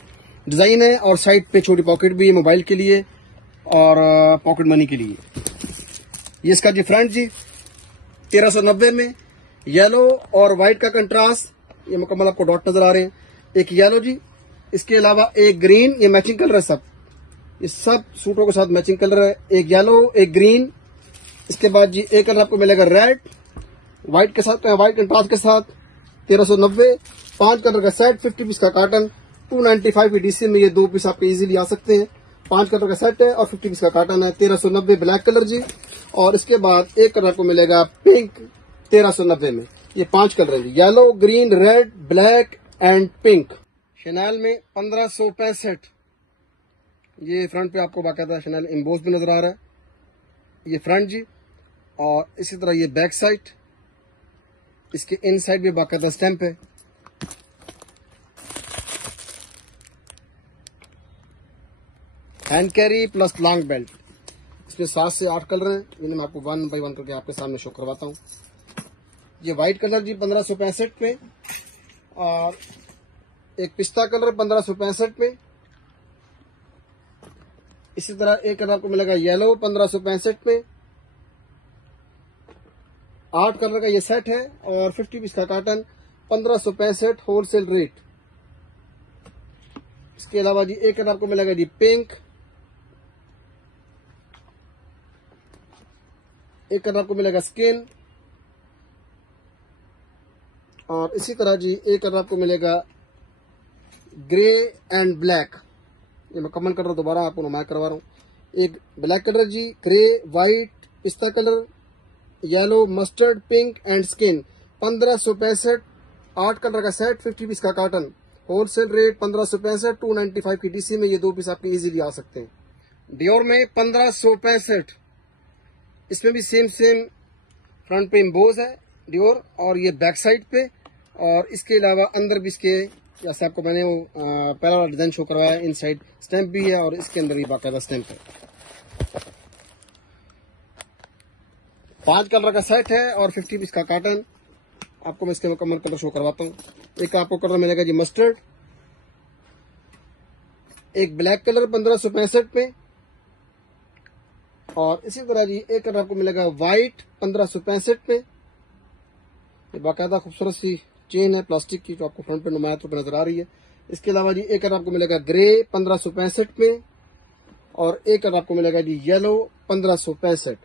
डिजाइन है, और साइड पे छोटी पॉकेट भी है मोबाइल के लिए और पॉकेट मनी के लिए। ये इसका जी फ्रंट जी 1390 में, येलो और व्हाइट का कंट्रास्ट, ये मुकम्मल आपको डॉट नजर आ रहे हैं। एक येलो जी, इसके अलावा एक ग्रीन, ये मैचिंग कलर है सब, ये सब सूटों के साथ मैचिंग कलर है। एक येलो, एक ग्रीन, इसके बाद जी एक कलर आपको मिलेगा रेड व्हाइट के साथ, व्हाइट कंट्रास्ट के साथ 1390। 5 कलर का सेट, 50 पीस का कॉटन, 295 की डीसी में ये 2 पीस आपके इजीली आ सकते हैं। 5 कलर का सेट है और 50 पीस का कार्टन है। 1390 ब्लैक कलर जी। और इसके बाद एक कलर आपको मिलेगा पिंक 1390 में। ये 5 कलर है जी, yellow, green, red, black and pink. Chanel में 1565, ये फ्रंट पे आपको बाकायदा शनेल एम्बोस भी नजर आ रहा है। ये फ्रंट जी। और इसी तरह ये बैक साइड, इसके इन साइड भी बाकायदा स्टैंप है। Hand carry plus long belt. इसमें 7 से 8 कलर हैं। इन्हें मैं आपको 1 बाय 1 करके आपके सामने शो करवाता हूँ। ये व्हाइट कलर जी 1565 में, और एक पिस्ता कलर 1565 में। इसी तरह एक कलर आपको मिलेगा येलो 1565 में। 8 कलर का ये सेट है और 50 पीस का कार्टन 1565 होलसेल रेट। इसके अलावा जी एक कलर आपको मिलेगा जी पिंक, एक कलर आपको मिलेगा स्किन, और इसी तरह जी एक कलर आपको मिलेगा ग्रे एंड ब्लैक। ये मैं कमेंट कर रहा हूं, दोबारा आपको नुमाया करवा रहा हूं। एक ब्लैक कलर जी, ग्रे, व्हाइट, पिस्ता colour, yellow, mustard, pink and skin 1565। 8 colour का सेट 50 पीस का कार्टन होलसेल रेट 1565। 295 की डीसी में ये 2 पीस आपके इजीली आ सकते हैं। डियोर में 1565, इसमें भी सेम फ्रंट पे इम्बोज है डियोर, और ये बैक साइड पे। और इसके अलावा अंदर भी इसके, जैसे आपको मैंने वो पहला वाला डिजाइन शो करवाया, इन साइड स्टैंप भी है और इसके अंदर भी बाकायदा स्टैंप है। 5 कलर का सेट है और 50 पीस का कार्टन। आपको मैं इसके मुकम्मल कलर शो करवाता हूँ। एक आपको कलर मिलेगा जी मस्टर्ड, एक ब्लैक कलर 1565 में, और इसी तरह जी एक कलर आपको मिलेगा व्हाइट 1565 में। ये बाकायदा खूबसूरत सी चेन है प्लास्टिक की, जो आपको फ्रंट पे नुमाया तौर पर नजर आ रही है। इसके अलावा जी एक कलर आपको मिलेगा ग्रे 1565 में, और एक कलर आपको मिलेगा जी येलो 1565।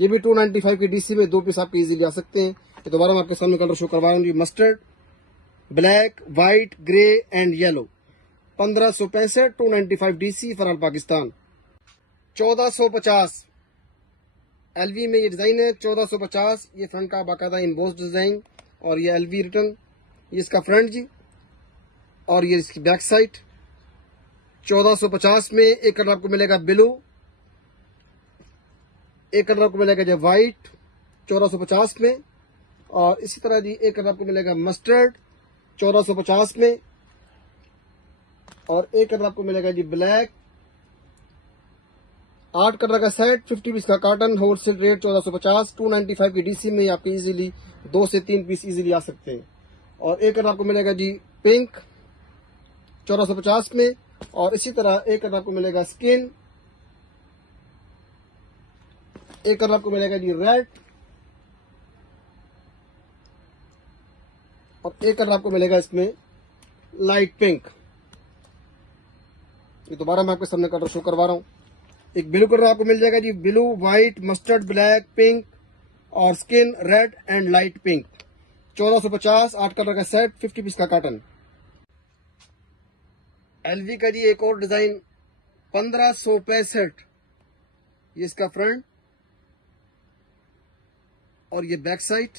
ये भी 295 की डीसी में 2 पीस आपके इजीली आ सकते हैं। तो दोबारा मैं आपके सामने कलर शो करवा रहा हूँ जी, mustard, black, white, grey and yellow 1565। 295 DC फराल पाकिस्तान। 1450 एलवी में ये डिजाइन है 1450। ये फ्रंट का बाकायदा इम्बोस डिजाइन, और ये एलवी रिटर्न। ये इसका फ्रंट जी, और ये इसकी बैक साइड। 1450 में एक कलर आपको मिलेगा ब्लू, एक कलर आपको मिलेगा जो व्हाइट 1450 में, और इसी तरह जी एक कलर आपको मिलेगा मस्टर्ड 1450 में, और एक कलर आपको मिलेगा जी ब्लैक। 8 कलर का सेट 50 पीस का कार्टन होलसेल रेट 1450। 295 की डीसी में आपके इजीली 2 से 3 पीस इजीली आ सकते हैं। और एक कलर आपको मिलेगा जी पिंक 1450 में, और इसी तरह एक कलर आपको मिलेगा स्किन, एक कलर आपको मिलेगा जी रेड, और एक कलर आपको मिलेगा इसमें लाइट पिंक। ये दोबारा मैं आपके सामने कलर शो करवा रहा हूं। एक ब्लू कलर आपको मिल जाएगा जी, blue, white, mustard, black, pink और skin, red and light pink. 1450। 8 colour का सेट 50 पीस का कार्टन। एलवी का जी एक और डिजाइन 1565। ये इसका फ्रंट और ये बैक साइड।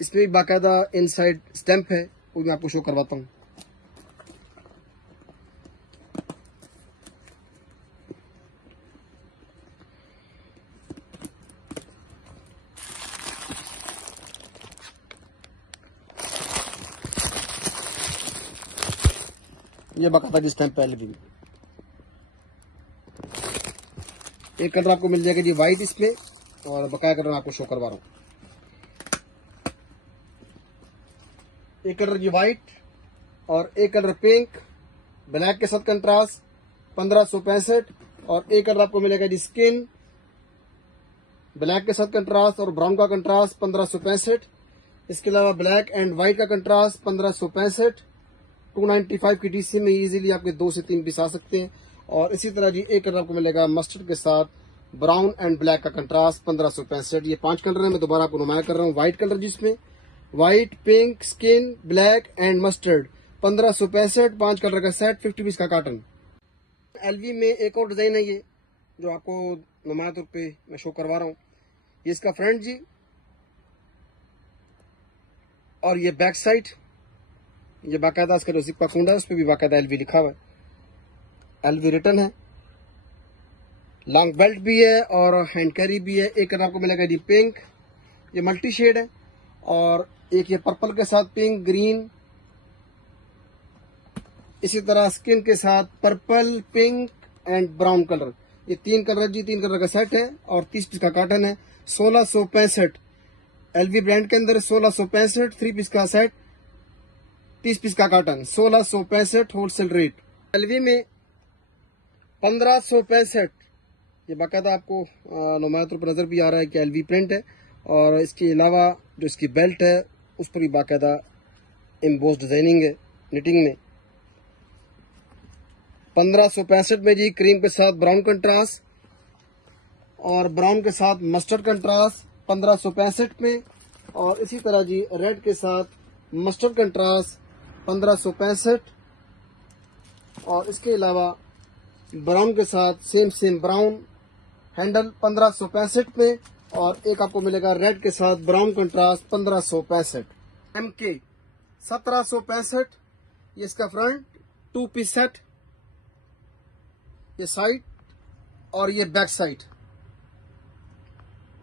इसमें भी बाकायदा इनसाइड स्टैंप है, वो मैं आपको शो करवाता हूं। ये बाकायदा जी स्टैंप है एलवी में। एक कलर आपको मिल जाएगा जी व्हाइट इसमें, और बकाया कलर आपको शो करवा रहा हूं। एक कलर जी व्हाइट और एक कलर पिंक, ब्लैक के साथ कंट्रास्ट 1565, और एक कलर आपको मिलेगा जी स्किन, ब्लैक के साथ कंट्रास्ट और ब्राउन का कंट्रास्ट 1565। इसके अलावा ब्लैक एंड व्हाइट का कंट्रास्ट 1565। 295 की डीसी में इजीली आपके 2 से 3 पीस आ सकते हैं। और इसी तरह जी एक कलर आपको मिलेगा मस्टर्ड के साथ ब्राउन एंड ब्लैक का कंट्रास्ट 1565। ये 5 कलर है, मैं दोबारा आपको नुमाया कर रहा हूँ। व्हाइट कलर जिसमें white, pink, skin, black and mustard 1565, 5 colour का सेट, 50 पीस का कॉटन। एलवी में एक और डिजाइन है ये, जो आपको नुमाया तौर पे मैं शो करवा रहा हूँ। ये इसका फ्रंट जी, और ये बैक साइड। ये बाकायदा इसका जो जिप का कुंडा है उस पर भी बाकायदा एलवी लिखा हुआ है, एलवी रिटर्न है। लॉन्ग बेल्ट भी है और हैंड कैरी भी है। एक कलर आपको मिलेगा जी पिंक, ये मल्टी शेड है, और एक ये पर्पल के साथ पिंक, ग्रीन, इसी तरह स्किन के साथ purple, pink and brown colour. ये 3 कलर जी, 3 कलर का सेट है और 30 पीस का कॉटन है। 1665 एलवी ब्रांड के अंदर 1665, 3 पीस का सेट, 30 पीस का कॉटन, 1665 होलसेल रेट। एलवी में 1565, ये बाकायदा आपको नुमाया तौर पर नजर भी आ रहा है कि एलवी प्रिंट है, और इसके अलावा जो इसकी बेल्ट है उस पर भी बाकायदा एम्बोस डिजाइनिंग है निटिंग में। 1565 में जी क्रीम के साथ ब्राउन कंट्रास्ट और ब्राउन के साथ मस्टर्ड कंट्रास्ट 1565 में, और इसी तरह जी रेड के साथ मस्टर्ड कंट्रास्ट 1565, और इसके अलावा ब्राउन के साथ सेम ब्राउन हैंडल 1565 में, और एक आपको मिलेगा रेड के साथ ब्राउन कंट्रास्ट 1565। MK 1765, ये इसका फ्रंट 2 पीस सेट, ये साइड और ये बैक साइड।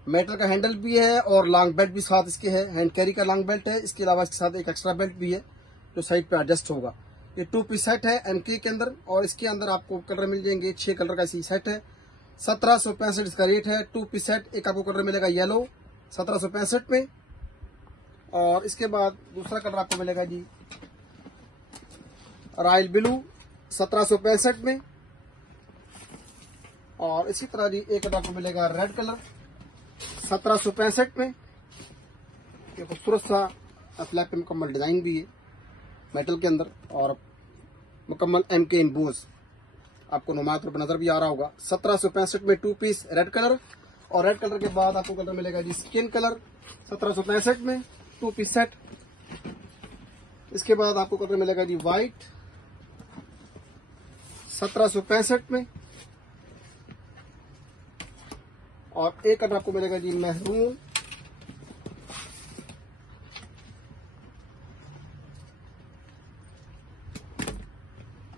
मेटल का हैंडल भी है और लॉन्ग बेल्ट भी साथ इसके है, हैंड कैरी का लॉन्ग बेल्ट है। इसके अलावा इसके साथ एक एक्स्ट्रा बेल्ट भी है जो साइड पे एडजस्ट होगा। ये 2 पीस सेट है MK के अंदर, और इसके अंदर आपको कलर मिल जाएंगे, 6 कलर का इसी सेट है। 1765 इसका रेट है। 2 पीस सेट, एक आपको कलर मिलेगा येलो 1765 में, और इसके बाद दूसरा कलर आपको मिलेगा जी रॉयल ब्लू 1765 में, और इसी तरह जी एक कलर आपको मिलेगा रेड कलर 1765 में। ये खूबसूरत सा फ्लैग पे मुकम्मल डिजाइन भी है मेटल के अंदर, और मुकम्मल MK एम्बोस आपको नुमाया तौर पर नजर भी आ रहा होगा। 1765 में 2 पीस रेड कलर, और रेड कलर के बाद आपको कलर मिलेगा जी स्किन कलर 1765 में 2 पीस सेट। इसके बाद आपको कलर मिलेगा जी व्हाइट 1765 में, और एक कलर आपको मिलेगा जी महरून,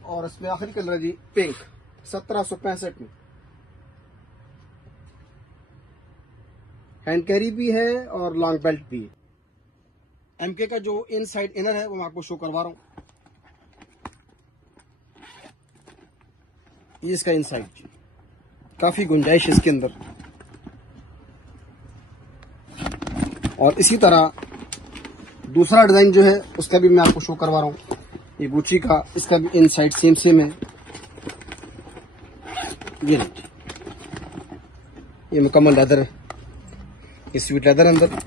और इसमें आखिरी कलर है जी पिंक 1765 में। हैंड कैरी भी है और लॉन्ग बेल्ट भी है। MK का जो इनसाइड इनर है वो मैं आपको शो करवा रहा हूं। ये इसका इनसाइड जी, काफी गुंजाइश है इसके अंदर, और इसी तरह दूसरा डिजाइन जो है उसका भी मैं आपको शो करवा रहा हूं। ये गुची का, इसका भी इनसाइड सेम है। ये मुकम्मल लेदर है, ये स्वीट लेदर अंदर,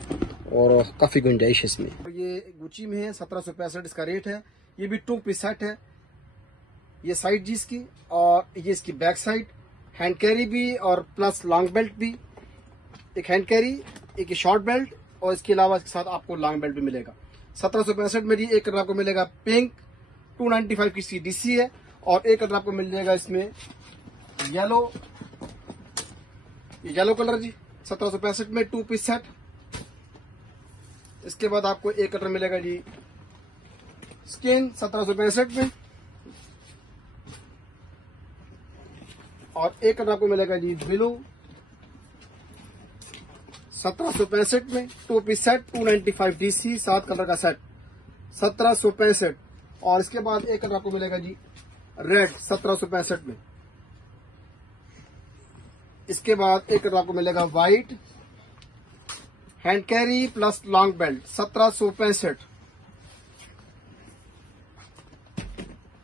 और काफी गुंजाइश है इसमें। ये गुची में है 1765 इसका रेट है। ये भी 2 पीस सेट है। ये साइड जी इसकी, और ये इसकी बैक साइड, हैंड कैरी भी और प्लस लॉन्ग बेल्ट भी, एक हैंड कैरी, एक शॉर्ट बेल्ट, और इसके अलावा इसके साथ आपको लॉन्ग बेल्ट भी मिलेगा। 1765 में जी एक कलर आपको मिलेगा पिंक 295 की CDC है, और एक कलर आपको मिल जाएगा इसमें येलो, ये येलो कलर जी 1765 में 2 पीस सेट। इसके बाद आपको एक कलर मिलेगा जी स्किन 1765 में, और एक कलर आपको मिलेगा जी ब्लू 1765 में 2 पीस सेट 295 DC, 7 कलर का सेट 1765, और इसके बाद एक कलर आपको मिलेगा जी रेड 1765 में। इसके बाद एक कलर आपको मिलेगा white, hand carry plus long belt 1765।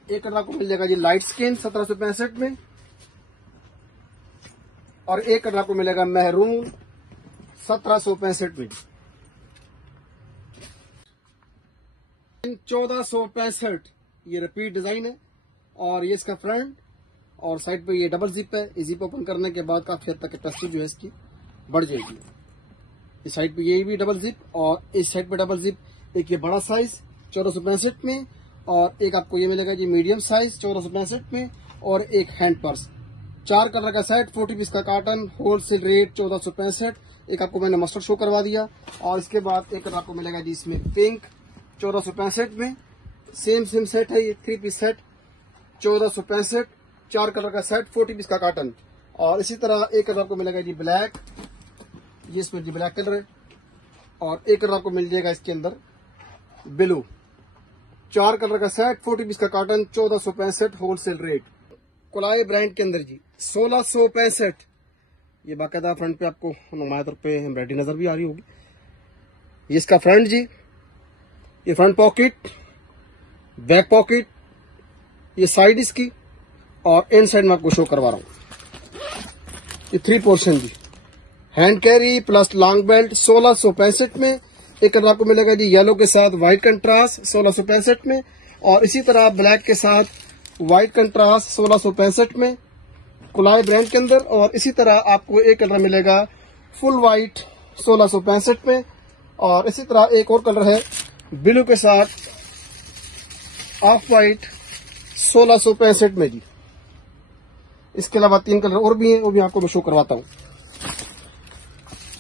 एक कलर आपको मिल जाएगा जी लाइट स्किन 1765 में, और एक कलर आपको मिलेगा महरून 1765 में। 1465 ये रिपीट डिजाइन है, और ये इसका फ्रंट, और साइड पे ये डबल जिप है। ये जिप ओपन करने के बाद काफी हद तक कैपेसिटी जो है इसकी बढ़ जाएगी। इस साइड पे ये भी डबल जिप, और इस साइड पे डबल जिप। एक ये बड़ा साइज 1465 में, और एक आपको ये मिलेगा जी मीडियम साइज 1465 में, और एक हैंड पर्स। 4 कलर का सेट 40 पीस का कार्टन, होलसेल रेट 1465। एक आपको मैंने मस्टर्ड शो करवा दिया, और इसके बाद एक कलर आपको मिलेगा जी इसमें पिंक 1465 में। सेम सेट है ये, 3 पीस सेट 1465। 4 कलर का सेट 40 पीस का कार्टन। और इसी तरह एक कलर आपको मिलेगा जी ब्लैक, ये इसमें जी ब्लैक कलर है, और एक कलर आपको मिल जाएगा इसके अंदर ब्लू। 4 कलर का सेट 40 पीस का कार्टन 1465 होलसेल रेट। कुलाए ब्रांड के अंदर जी 1665। ये बाकायदा फ्रंट पे आपको नुमाया तौर पे एम्ब्रॉयडरी नजर भी आ रही होगी। ये इसका फ्रंट जी, ये फ्रंट पॉकेट, बैक पॉकेट, ये साइड इसकी, और इन साइड में आपको शो करवा रहा हूं। ये 3 पोर्शन जी, hand carry plus long belt 1665 में। एक कलर आपको मिलेगा जी येलो के साथ व्हाइट कंट्रास्ट 1665 में, और इसी तरह ब्लैक के साथ व्हाइट कंट्रास्ट 1665 में कुलाए ब्रांड के अंदर। और इसी तरह आपको एक कलर मिलेगा फुल व्हाइट 1665 में, और इसी तरह एक और कलर है ब्लू के साथ ऑफ व्हाइट 1665 में जी। इसके अलावा 3 कलर और भी हैं, वो भी आपको मैं शो करवाता हूं।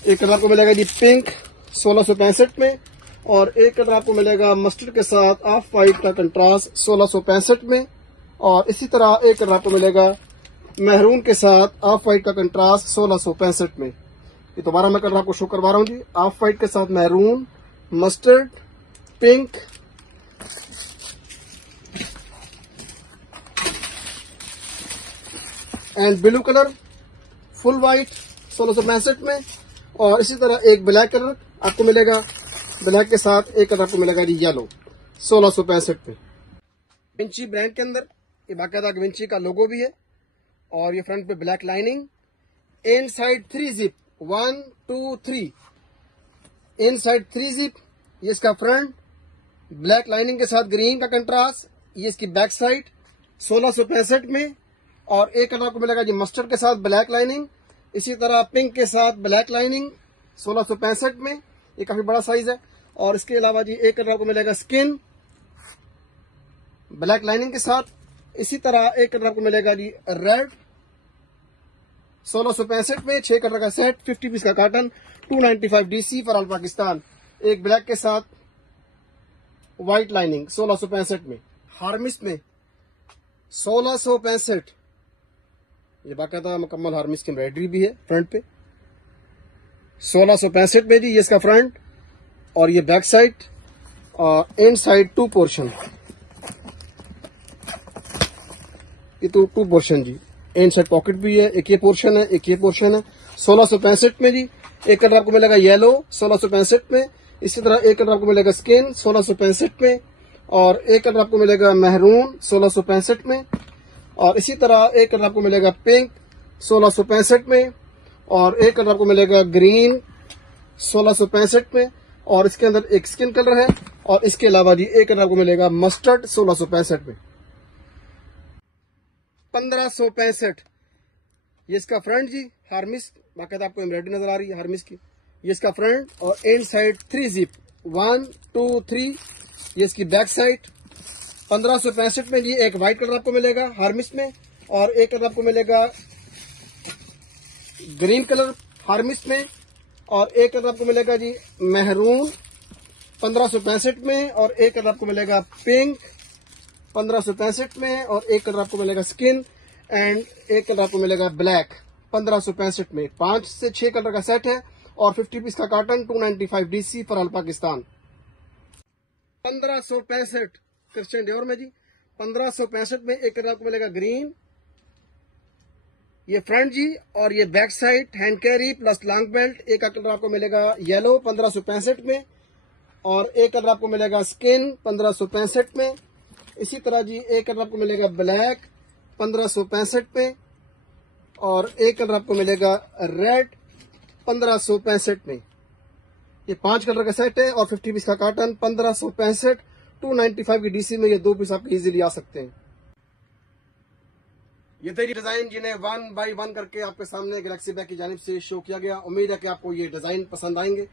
एक कलर आपको मिलेगा जी पिंक 1665 में, और एक कलर आपको मिलेगा मस्टर्ड के साथ ऑफ व्हाइट का कंट्रास्ट 1665 में, और इसी तरह एक कलर आपको मिलेगा मेहरून के साथ ऑफ व्हाइट का कंट्रास्ट 1665 में। ये दोबारा मैं कलर आपको शो करवा रहा हूं जी, ऑफ व्हाइट के साथ maroon, mustard, pink, and blue colour full white 1665 में, और इसी तरह एक ब्लैक कलर आपको मिलेगा, ब्लैक के साथ एक कलर आपको मिलेगा जी येलो 1665 में। विंची ब्रांड के अंदर ये बाकायदा विंची का लोगो भी है, और ये फ्रंट पे ब्लैक लाइनिंग, इन साइड 3 जिप 1 2 3, इन साइड 3 जिप। ये इसका फ्रंट, ब्लैक लाइनिंग के साथ ग्रीन का कंट्रास्ट। ये इसकी बैक साइड 1665 में, और एक कलर आपको मिलेगा जी मस्टर्ड के साथ ब्लैक लाइनिंग, इसी तरह पिंक के साथ ब्लैक लाइनिंग 1665 में। ये काफी बड़ा साइज है। और इसके अलावा जी एक कलर आपको मिलेगा स्किन ब्लैक लाइनिंग के साथ। इसी तरह एक कलर आपको मिलेगा जी रेड 1665 में। 6 कलर का सेट 50 पीस का carton 295 DC for all Pakistan. एक ब्लैक के साथ व्हाइट लाइनिंग 1665 में। हार्मिस में 1665, ये बाकायदा मुकम्मल हार्मिस की एम्ब्रॉयडरी भी है फ्रंट पे 1665 में जी। ये इसका फ्रंट, और ये बैक साइड, और इन साइड 2 पोर्शन, ये तो 2 पोर्शन जी। इन साइड पॉकेट भी है, एक ये पोर्शन है, एक ये पोर्शन है 1665 में जी। एक कलर आपको मिलेगा येलो 1665 में। इसी तरह एक कलर आपको मिलेगा स्किन 1665 में, और एक कलर आपको मिलेगा मेहरून 1665 में, और इसी तरह एक कलर आपको मिलेगा पिंक 1665 में, और एक कलर आपको मिलेगा ग्रीन 1665 में, और इसके अंदर एक स्किन कलर है, और इसके अलावा जी एक कलर आपको मिलेगा मस्टर्ड 1665 में। 1565 ये इसका फ्रंट जी, हार्मिस बाकायदा आपको एम्ब्रॉयडरी नजर आ रही है हार्मिस की। ये इसका फ्रंट, और इन साइड 3 जिप 1 2 3। ये इसकी बैक साइड 1565 में जी। एक व्हाइट कलर आपको मिलेगा हार्मिस में, और एक कलर आपको मिलेगा ग्रीन कलर हार्मिस में, और एक कलर आपको मिलेगा जी मेहरून 1565 में, और एक कलर आपको मिलेगा पिंक 1565 में, और एक कलर आपको मिलेगा स्किन, एंड एक कलर आपको मिलेगा ब्लैक 1565 में। 5 से 6 कलर का सेट है, और 50 पीस का carton 295 DC for all Pakistan. 1565 Christian Dior में जी। 1565 में एक कलर आपको मिलेगा ग्रीन, ये फ्रंट जी, और ये back side hand carry plus long belt. एक कलर आपको मिलेगा येलो 1565 में, और एक कलर आपको मिलेगा स्किन 1565 में। इसी तरह जी एक कलर आपको मिलेगा ब्लैक 1565 में, और एक कलर आपको मिलेगा रेड 1565 में। ये 5 कलर का सेट है, और 50 पीस का कार्टन 1565 295 की DC में ये 2 पीस आप इजीली आ सकते हैं। ये थे डिजाइन जिन्हें 1 बाय 1 करके आपके सामने गैलेक्सी बैग की जानिब से शो किया गया। उम्मीद है कि आपको ये डिजाइन पसंद आएंगे।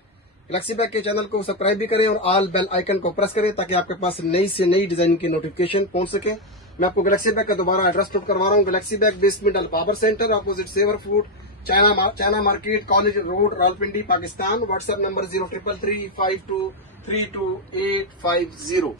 गैलेक्सी बैग के चैनल को सब्सक्राइब भी करें और ऑल बेल आइकन को प्रेस करें ताकि आपके पास नई से नई डिजाइन की नोटिफिकेशन पहुंच सके। मैं आपको गैलेक्सी बैग का दोबारा एड्रेस नोट करवा रहा हूँ। Galaxy bag basement Al power centre, opposite Savour food, China market, college road, Rawalpindi, Pakistan. WhatsApp number 033352323850।